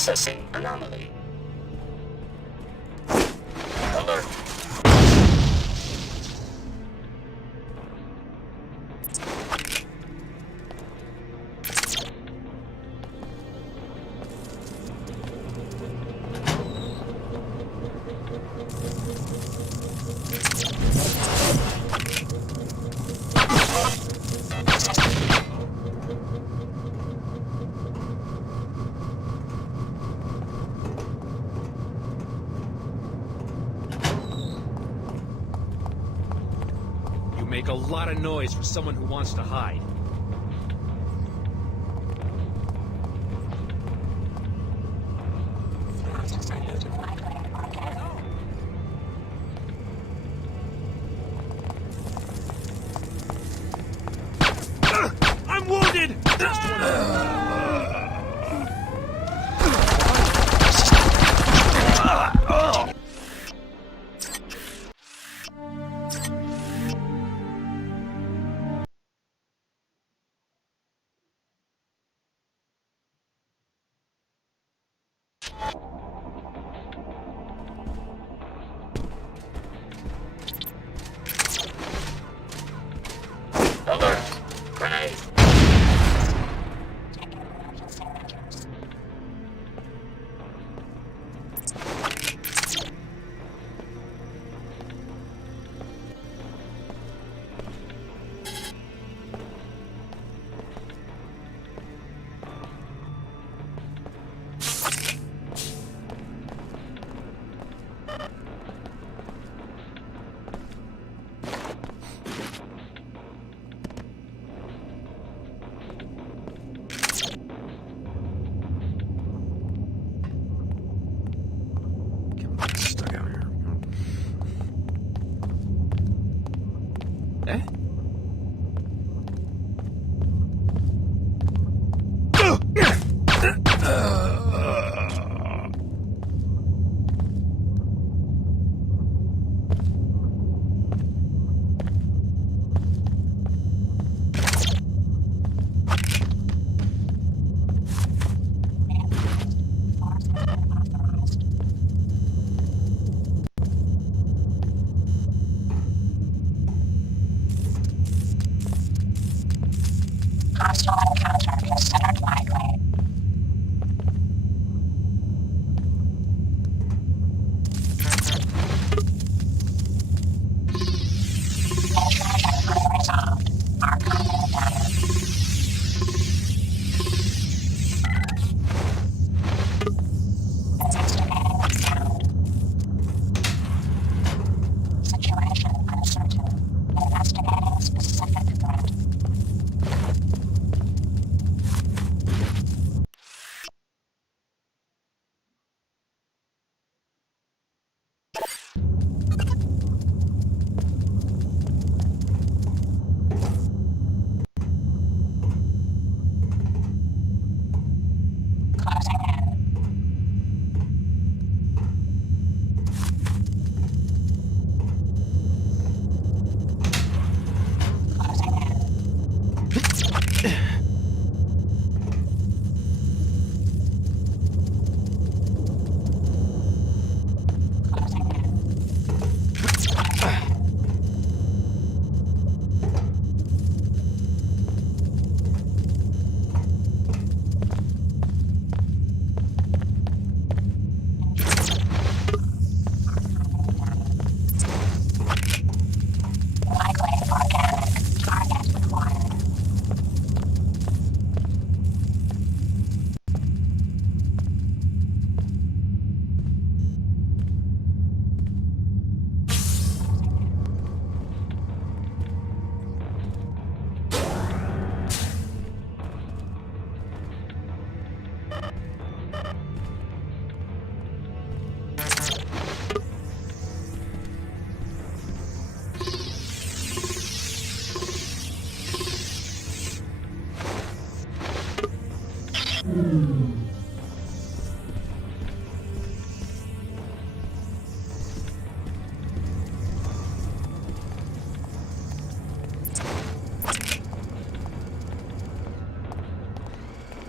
Processing anomaly. Alert. You make a lot of noise for someone who wants to hide. I'm wounded! Alert. Grenade. Stuck out here. Eh?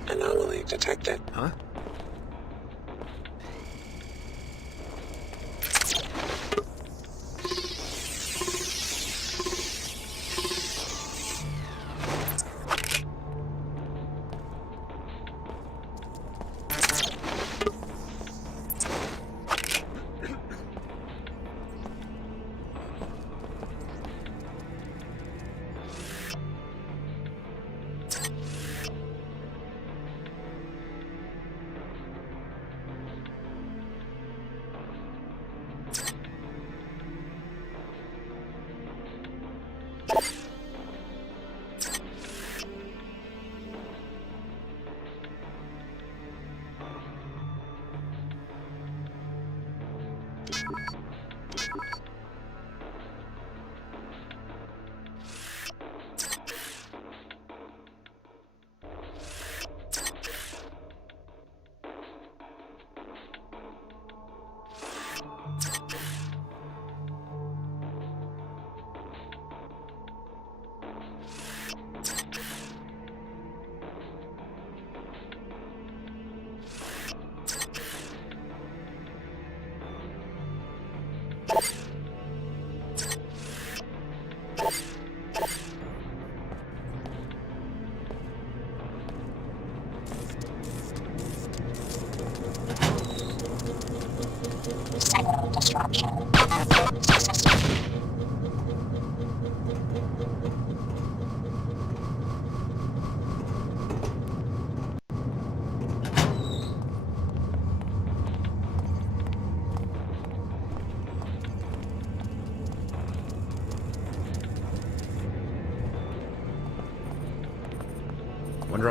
Anomaly detected. Huh?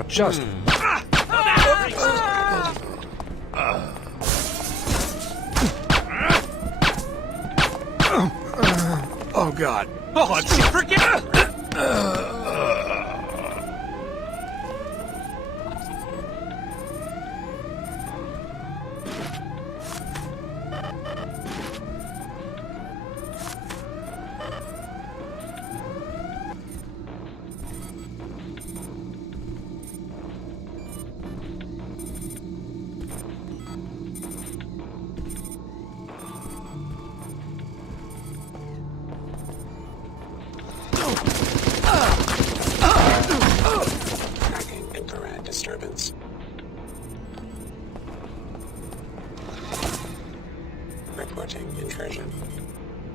Just. Oh, God. Oh, it's freaking... Infrared disturbance. Reporting incursion.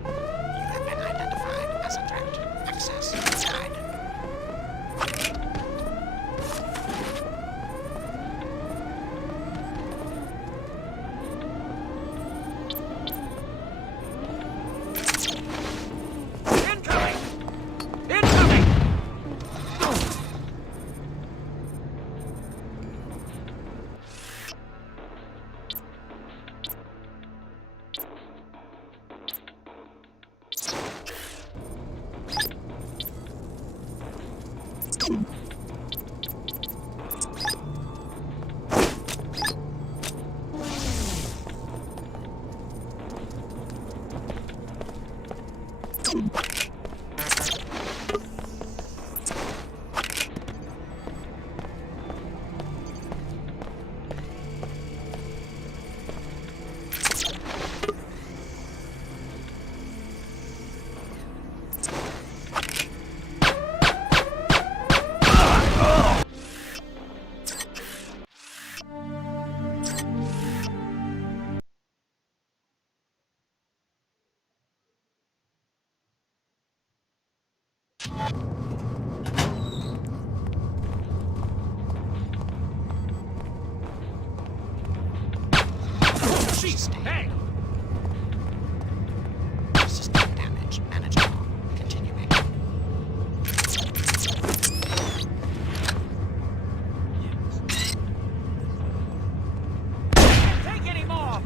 You have been identified as a threat. Access denied. Jeez, hey! System damage manageable. Continuing. Can't take any more!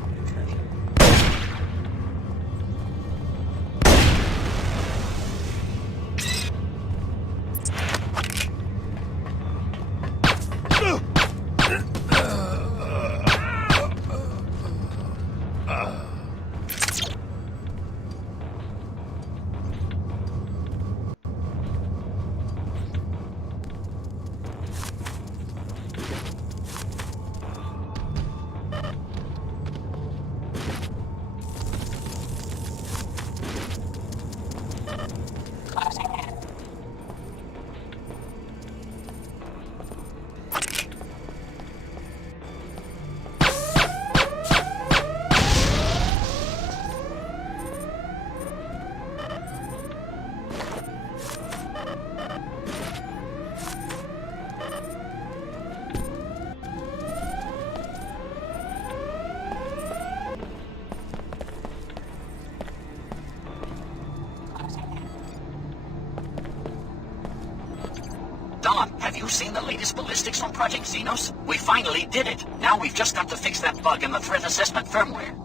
you seen the latest ballistics from Project Xenos? We finally did it. Now we've just got to fix that bug in the threat assessment firmware.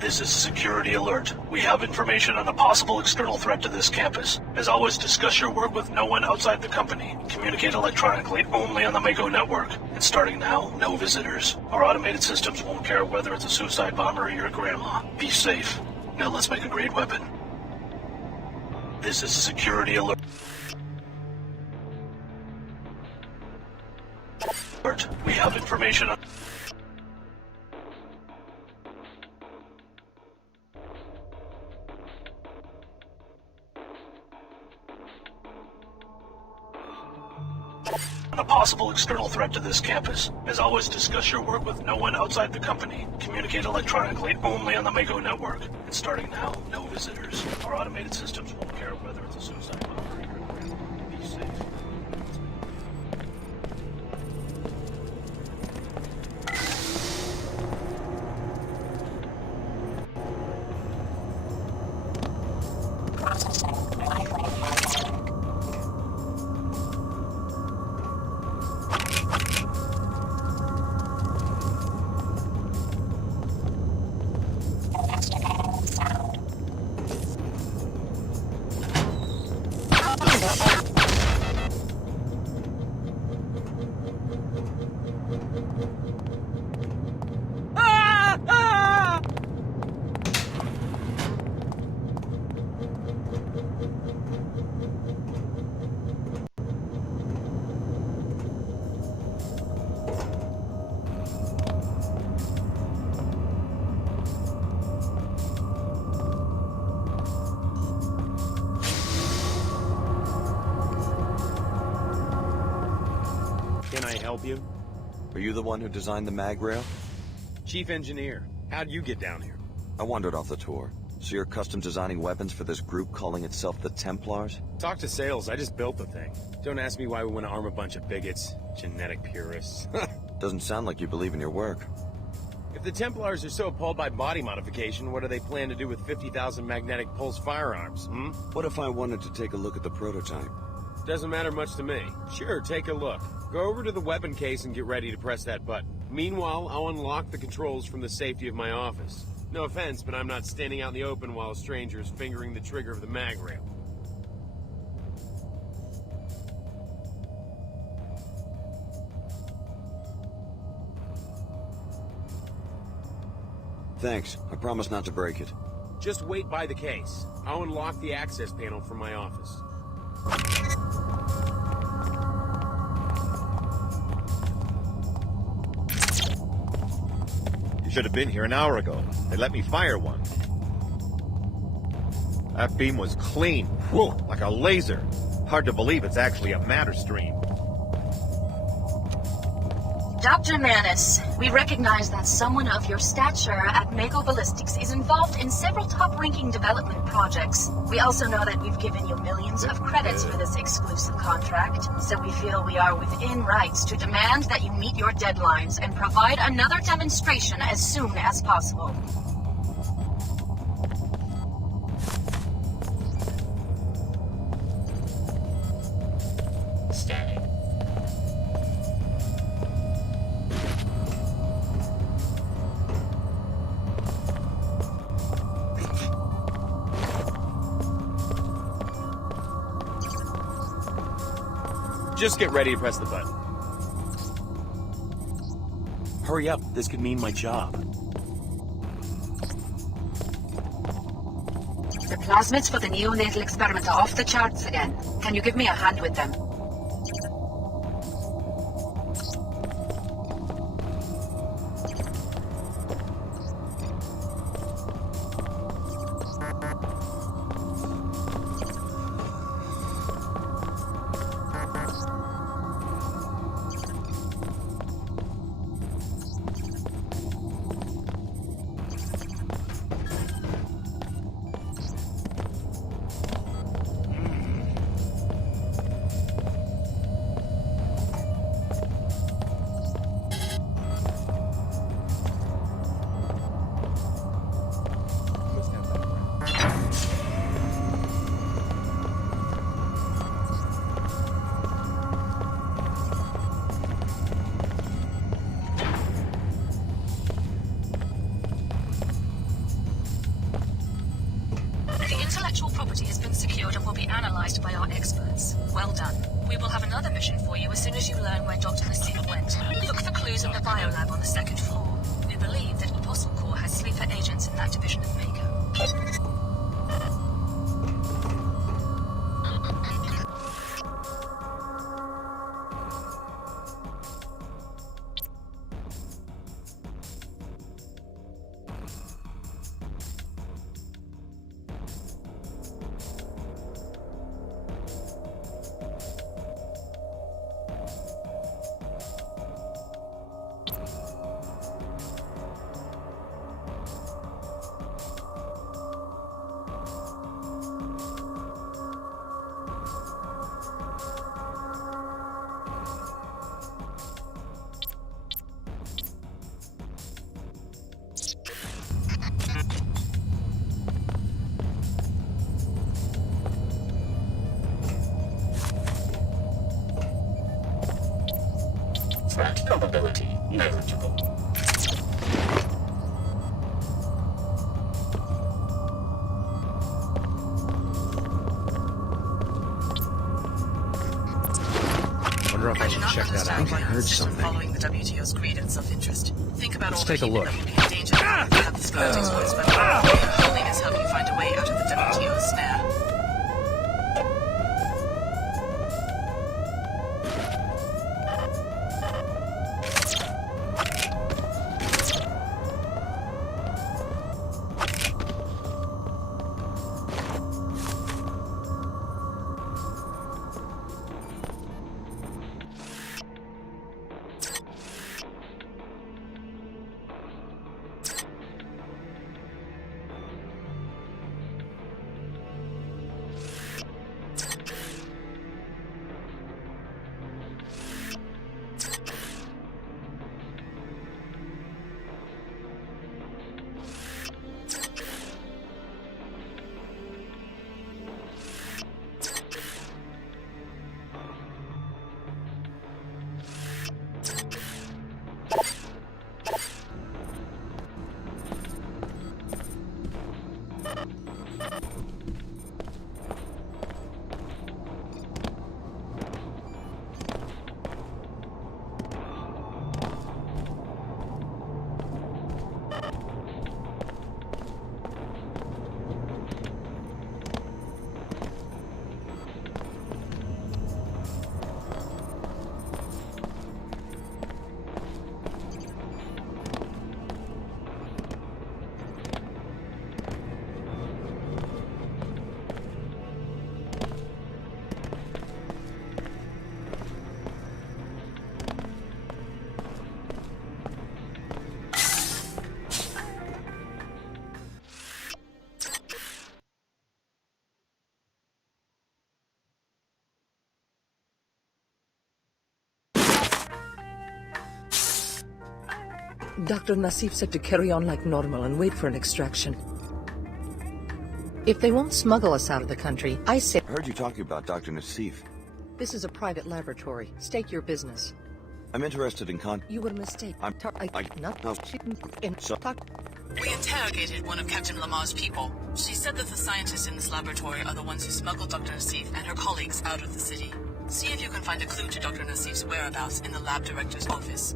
This is Security Alert. We have information on a possible external threat to this campus. As always, discuss your work with no one outside the company. Communicate electronically only on the Mako network. And starting now, no visitors. Our automated systems won't care whether it's a suicide bomber or your grandma. Be safe. Now let's make a great weapon. This is Security Alert. We have information on... a possible external threat to this campus. As always, discuss your work with no one outside the company. Communicate electronically only on the Mako network. And starting now, no visitors. Our automated systems won't care whether it's a suicide bomber or your grandma. Be safe. Can I help you? Are you the one who designed the mag rail? Chief Engineer. How'd you get down here? I wandered off the tour. So you're custom designing weapons for this group calling itself the Templars? Talk to sales, I just built the thing. Don't ask me why we want to arm a bunch of bigots. Genetic purists. Doesn't sound like you believe in your work. If the Templars are so appalled by body modification, what do they plan to do with 50,000 magnetic pulse firearms, hmm? What if I wanted to take a look at the prototype? Doesn't matter much to me. Sure, take a look. Go over to the weapon case and get ready to press that button. Meanwhile, I'll unlock the controls from the safety of my office. No offense, but I'm not standing out in the open while a stranger is fingering the trigger of the mag rail. Thanks. I promise not to break it. Just wait by the case. I'll unlock the access panel from my office. You should have been here an hour ago. They let me fire one. That beam was clean. Whoa, like a laser. Hard to believe it's actually a matter stream. Dr. Manus, we recognize that someone of your stature at Mako Ballistics is involved in several top-ranking development projects. We also know that we've given you millions of credits for this exclusive contract, so we feel we are within rights to demand that you meet your deadlines and provide another demonstration as soon as possible. Just get ready to press the button. Hurry up, this could mean my job. The plasmids for the neonatal experiment are off the charts again. Can you give me a hand with them? as you learn where Dr. Nassif went, look for clues in the biolab on the second floor. We believe that Apostle Corps has sleeper agents in that division of Mako. Threat probability negligible. Wonder if I should check that out. I heard something. Following the WTO's greed and self-interest. Think about Let's all take the a look. people that would be in danger if you have the schematics for its weapon. May holiness help you find a way out of the WTO's snare. Dr. Nassif said to carry on like normal and wait for an extraction. If they won't smuggle us out of the country, I say... I heard you talking about Dr. Nassif. This is a private laboratory. State your business. I'm interested in You were mistaken. We interrogated one of Captain Lamar's people. She said that the scientists in this laboratory are the ones who smuggled Dr. Nassif and her colleagues out of the city. See if you can find a clue to Dr. Nassif's whereabouts in the lab director's office.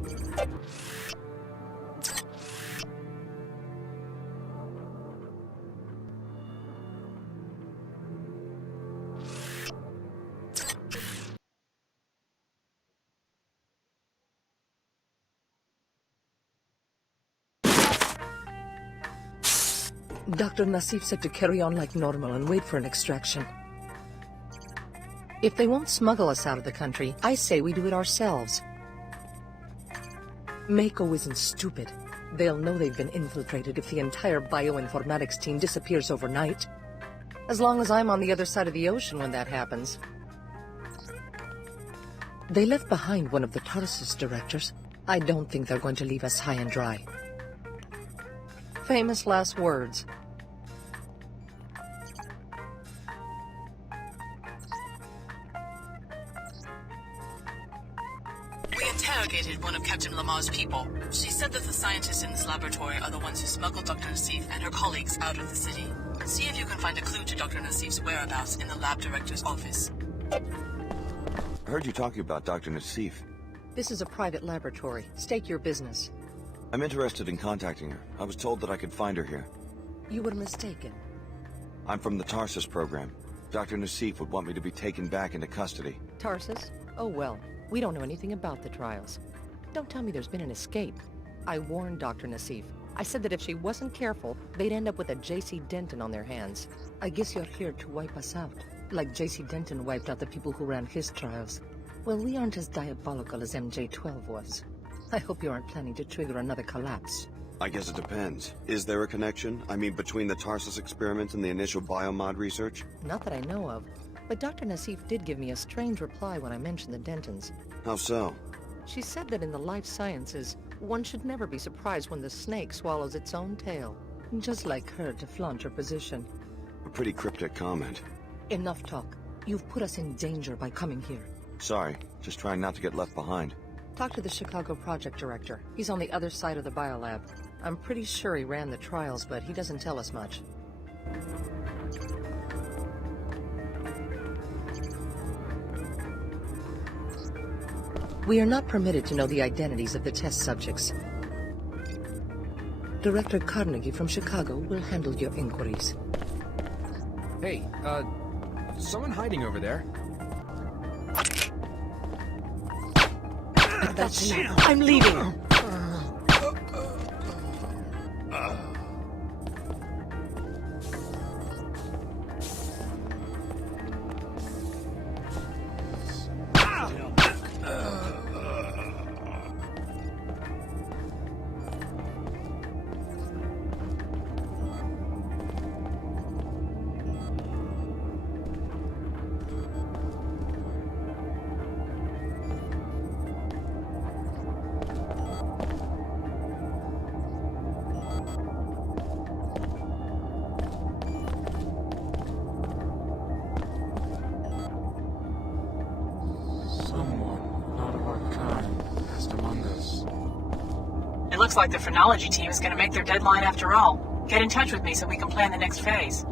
Dr. Nassif said to carry on like normal and wait for an extraction. If they won't smuggle us out of the country, I say we do it ourselves. Mako isn't stupid. They'll know they've been infiltrated if the entire bioinformatics team disappears overnight. As long as I'm on the other side of the ocean when that happens. They left behind one of the Tarsus directors. I don't think they're going to leave us high and dry. Famous last words. We interrogated one of Captain Lamar's people. She said that the scientists in this laboratory are the ones who smuggled Dr. Nassif and her colleagues out of the city. See if you can find a clue to Dr. Nassif's whereabouts in the lab director's office. I heard you talking about Dr. Nassif. This is a private laboratory. State your business. I'm interested in contacting her. I was told that I could find her here. You were mistaken. I'm from the Tarsus program. Dr. Nassif would want me to be taken back into custody. Tarsus? Oh well, we don't know anything about the trials. Don't tell me there's been an escape. I warned Dr. Nassif. I said that if she wasn't careful, they'd end up with a J.C. Denton on their hands. I guess you're here to wipe us out, like J.C. Denton wiped out the people who ran his trials. Well, we aren't as diabolical as MJ-12 was. I hope you aren't planning to trigger another collapse. I guess it depends. Is there a connection? I mean, between the Tarsus experiments and the initial biomod research? Not that I know of, but Dr. Nassif did give me a strange reply when I mentioned the Dentons. How so? She said that in the life sciences, one should never be surprised when the snake swallows its own tail. Just like her to flaunt her position. A pretty cryptic comment. Enough talk. You've put us in danger by coming here. Sorry, just trying not to get left behind. Talk to the Chicago project director. He's on the other side of the biolab. I'm pretty sure he ran the trials, but he doesn't tell us much. We are not permitted to know the identities of the test subjects. Director Carnegie from Chicago will handle your inquiries. Hey, someone hiding over there. That's enough. I'm leaving. It looks like the phrenology team is going to make their deadline after all. Get in touch with me so we can plan the next phase.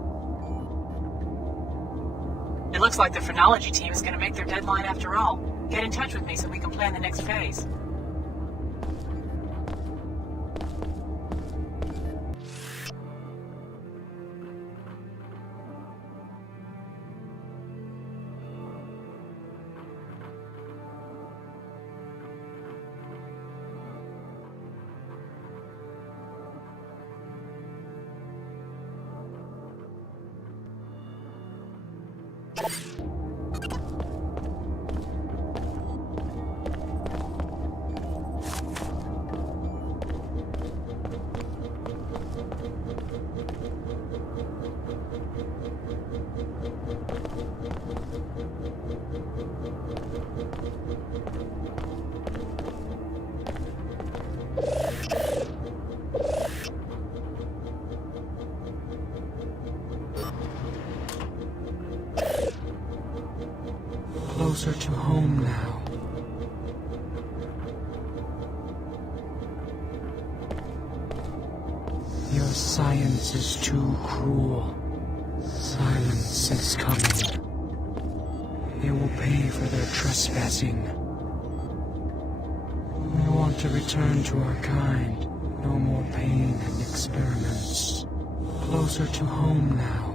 It looks like the phrenology team is going to make their deadline after all. Get in touch with me so we can plan the next phase. Closer to home now. Your science is too cruel. Silence is coming. They will pay for their trespassing. We want to return to our kind. No more pain and experiments. Closer to home now.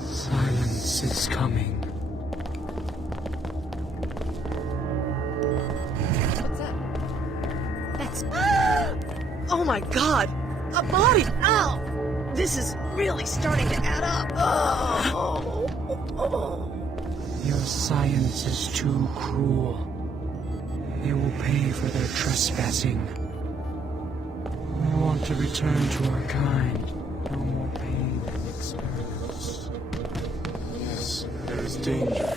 Silence is coming. Oh my god! A body! Ow! This is really starting to add up. Your science is too cruel. They will pay for their trespassing. We want to return to our kind. No more pain and experiments. Yes, there is danger.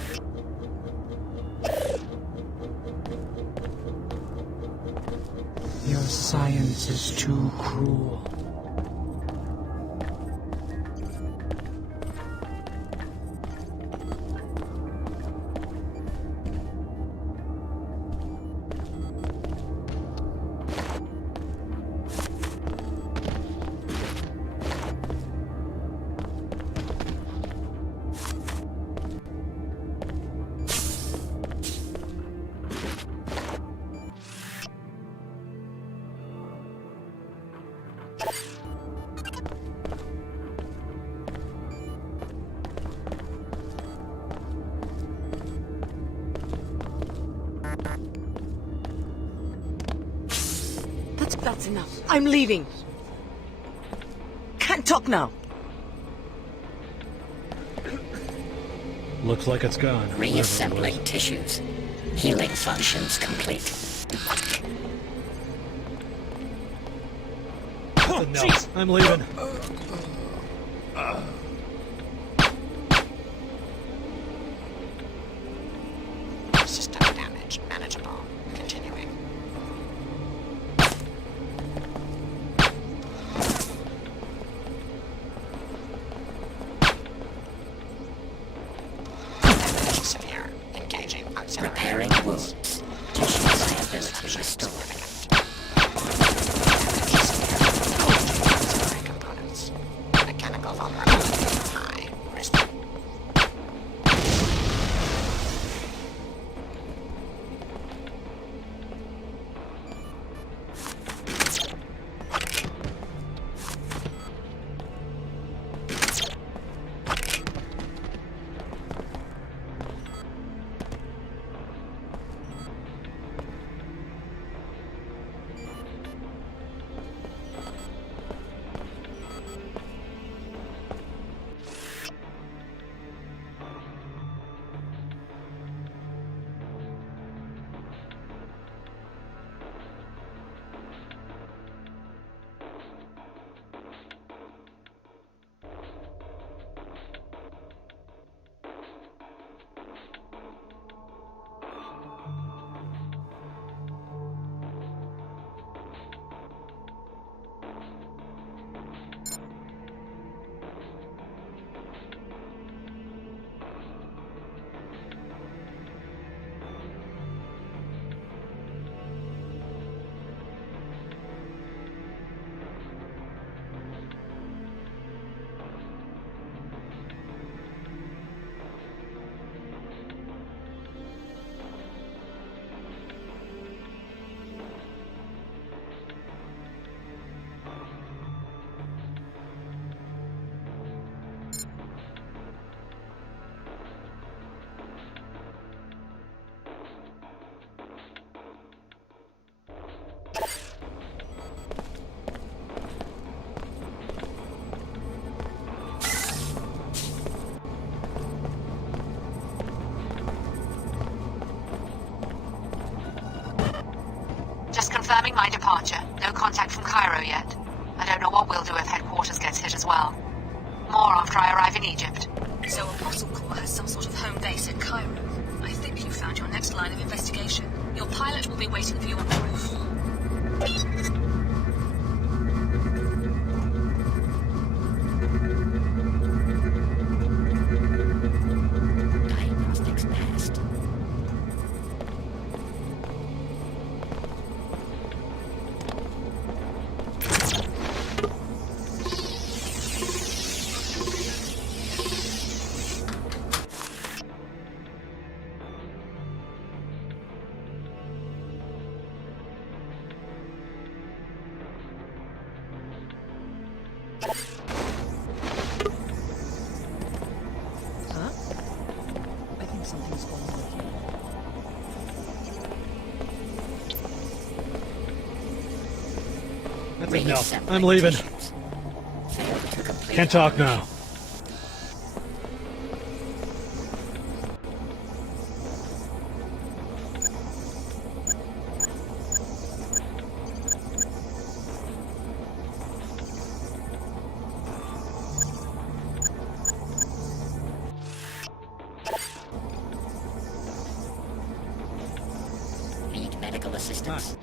Your science is too cruel. That's enough. I'm leaving. Can't talk now. Looks like it's gone. Reassembling tissues. Healing functions complete. No, I'm leaving. System damage manageable. Continuing. Damage severe. Engaging auxiliary. Repairing wounds. Tissue viability restored. Mechanical vulnerability high. Risk. Just confirming my departure. No contact from Cairo yet. I don't know what we'll do if headquarters gets hit as well. More after I arrive in Egypt. So Apostle Corps has some sort of home base in Cairo. I think you found your next line of investigation. Your pilot will be waiting for you on the roof. Diagnostics passed. Huh? I think something's going on here. That's enough. I'm leaving. Can't talk now. Need medical assistance.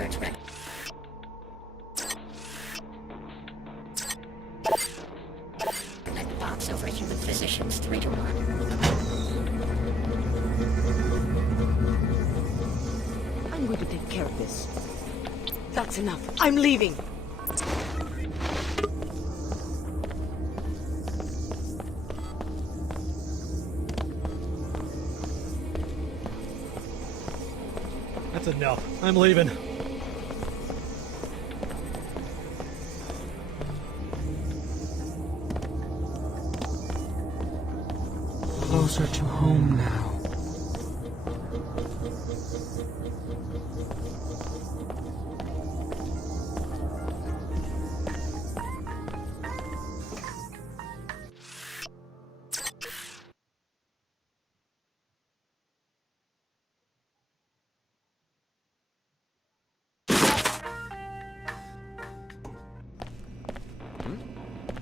experts recommend box over human physicians 3 to 1. I'm going to take care of this. That's enough. I'm leaving. That's enough. I'm leaving. Closer to home now.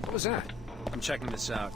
What was that? I'm checking this out.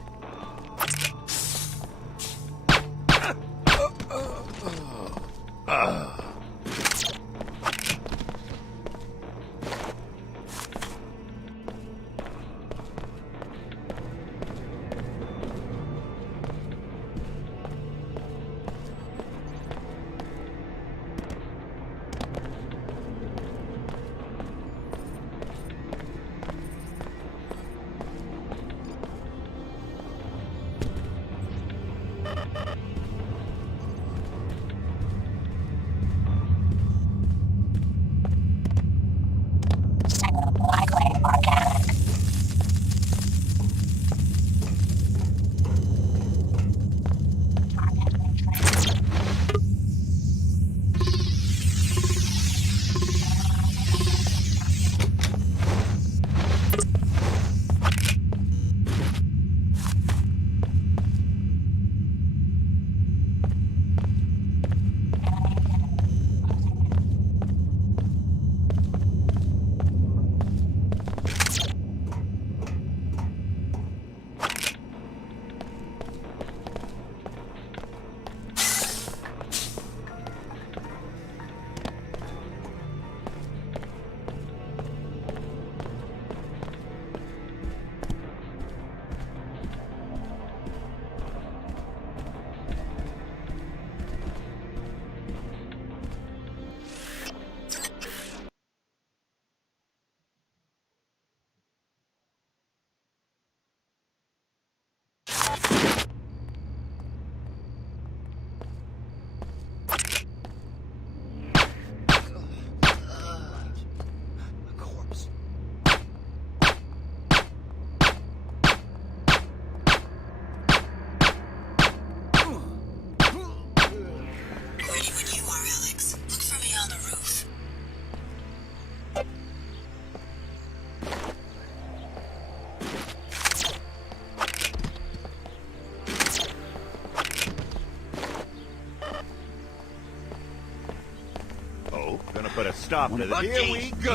Gonna put a stop to this. Here we go.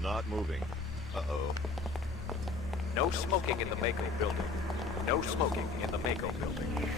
Not moving. Uh-oh. No smoking in the Mako building. No smoking in the Mako building.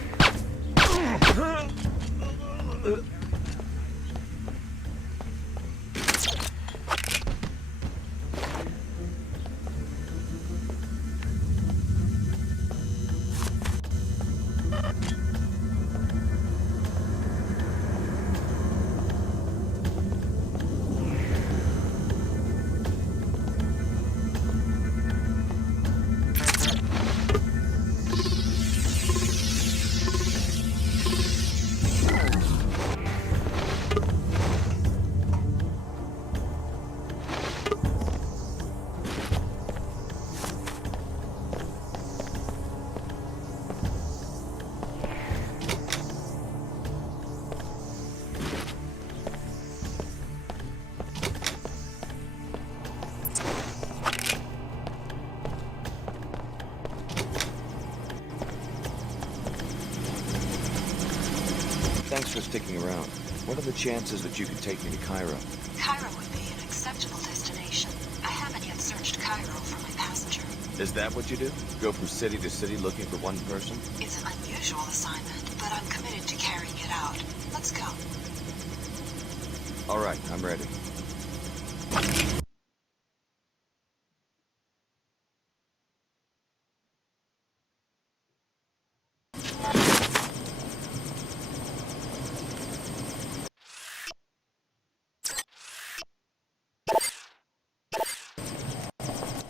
Thanks for sticking around. What are the chances that you could take me to Cairo? Cairo would be an acceptable destination. I have haven't yet searched Cairo for my passenger. Is that what you do? Go from city to city looking for one person? It's an unusual assignment, but I'm committed to carrying it out. Let's go. All right, I'm ready.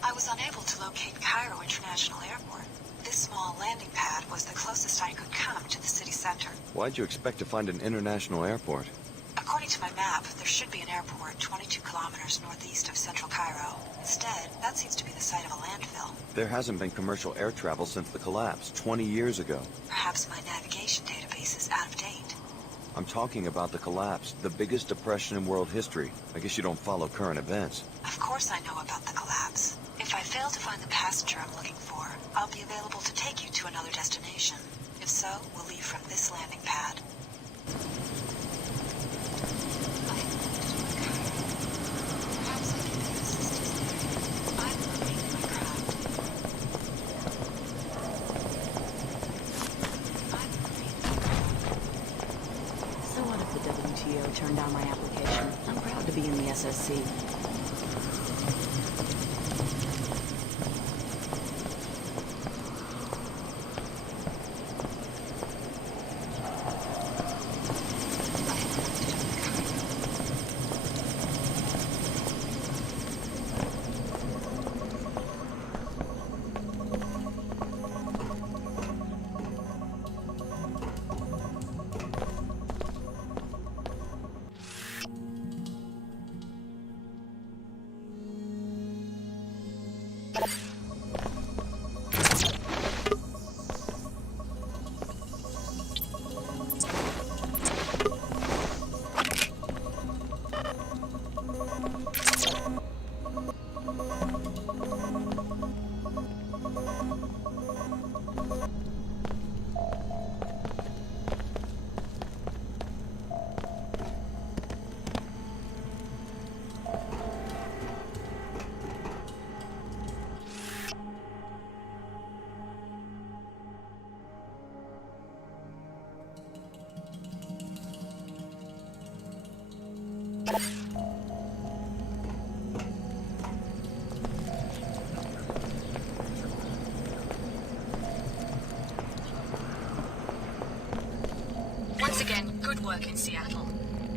I was unable to locate Cairo International Airport. This small landing pad was the closest I could come to the city center. Why'd you expect to find an international airport? According to my map, there should be an airport 22 kilometers northeast of central Cairo. Instead, that seems to be the site of a landfill. There hasn't been commercial air travel since the collapse, 20 years ago. Perhaps my navigation database is out of date. I'm talking about the collapse, the biggest depression in world history. I guess you don't follow current events. Of course I know about the collapse. If I fail to find the passenger I'm looking for, I'll be available to take you to another destination. If so, we'll leave from this landing pad. So what if the WTO turned down my application? I'm proud to be in the SSC. Once again, good work in Seattle.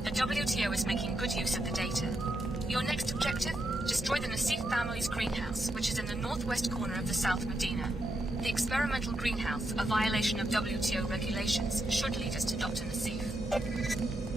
The WTO is making good use of the data. Your next objective? Destroy the Nassif family's greenhouse, which is in the northwest corner of the South Medina. The experimental greenhouse, a violation of WTO regulations, should lead us to Dr. Nassif.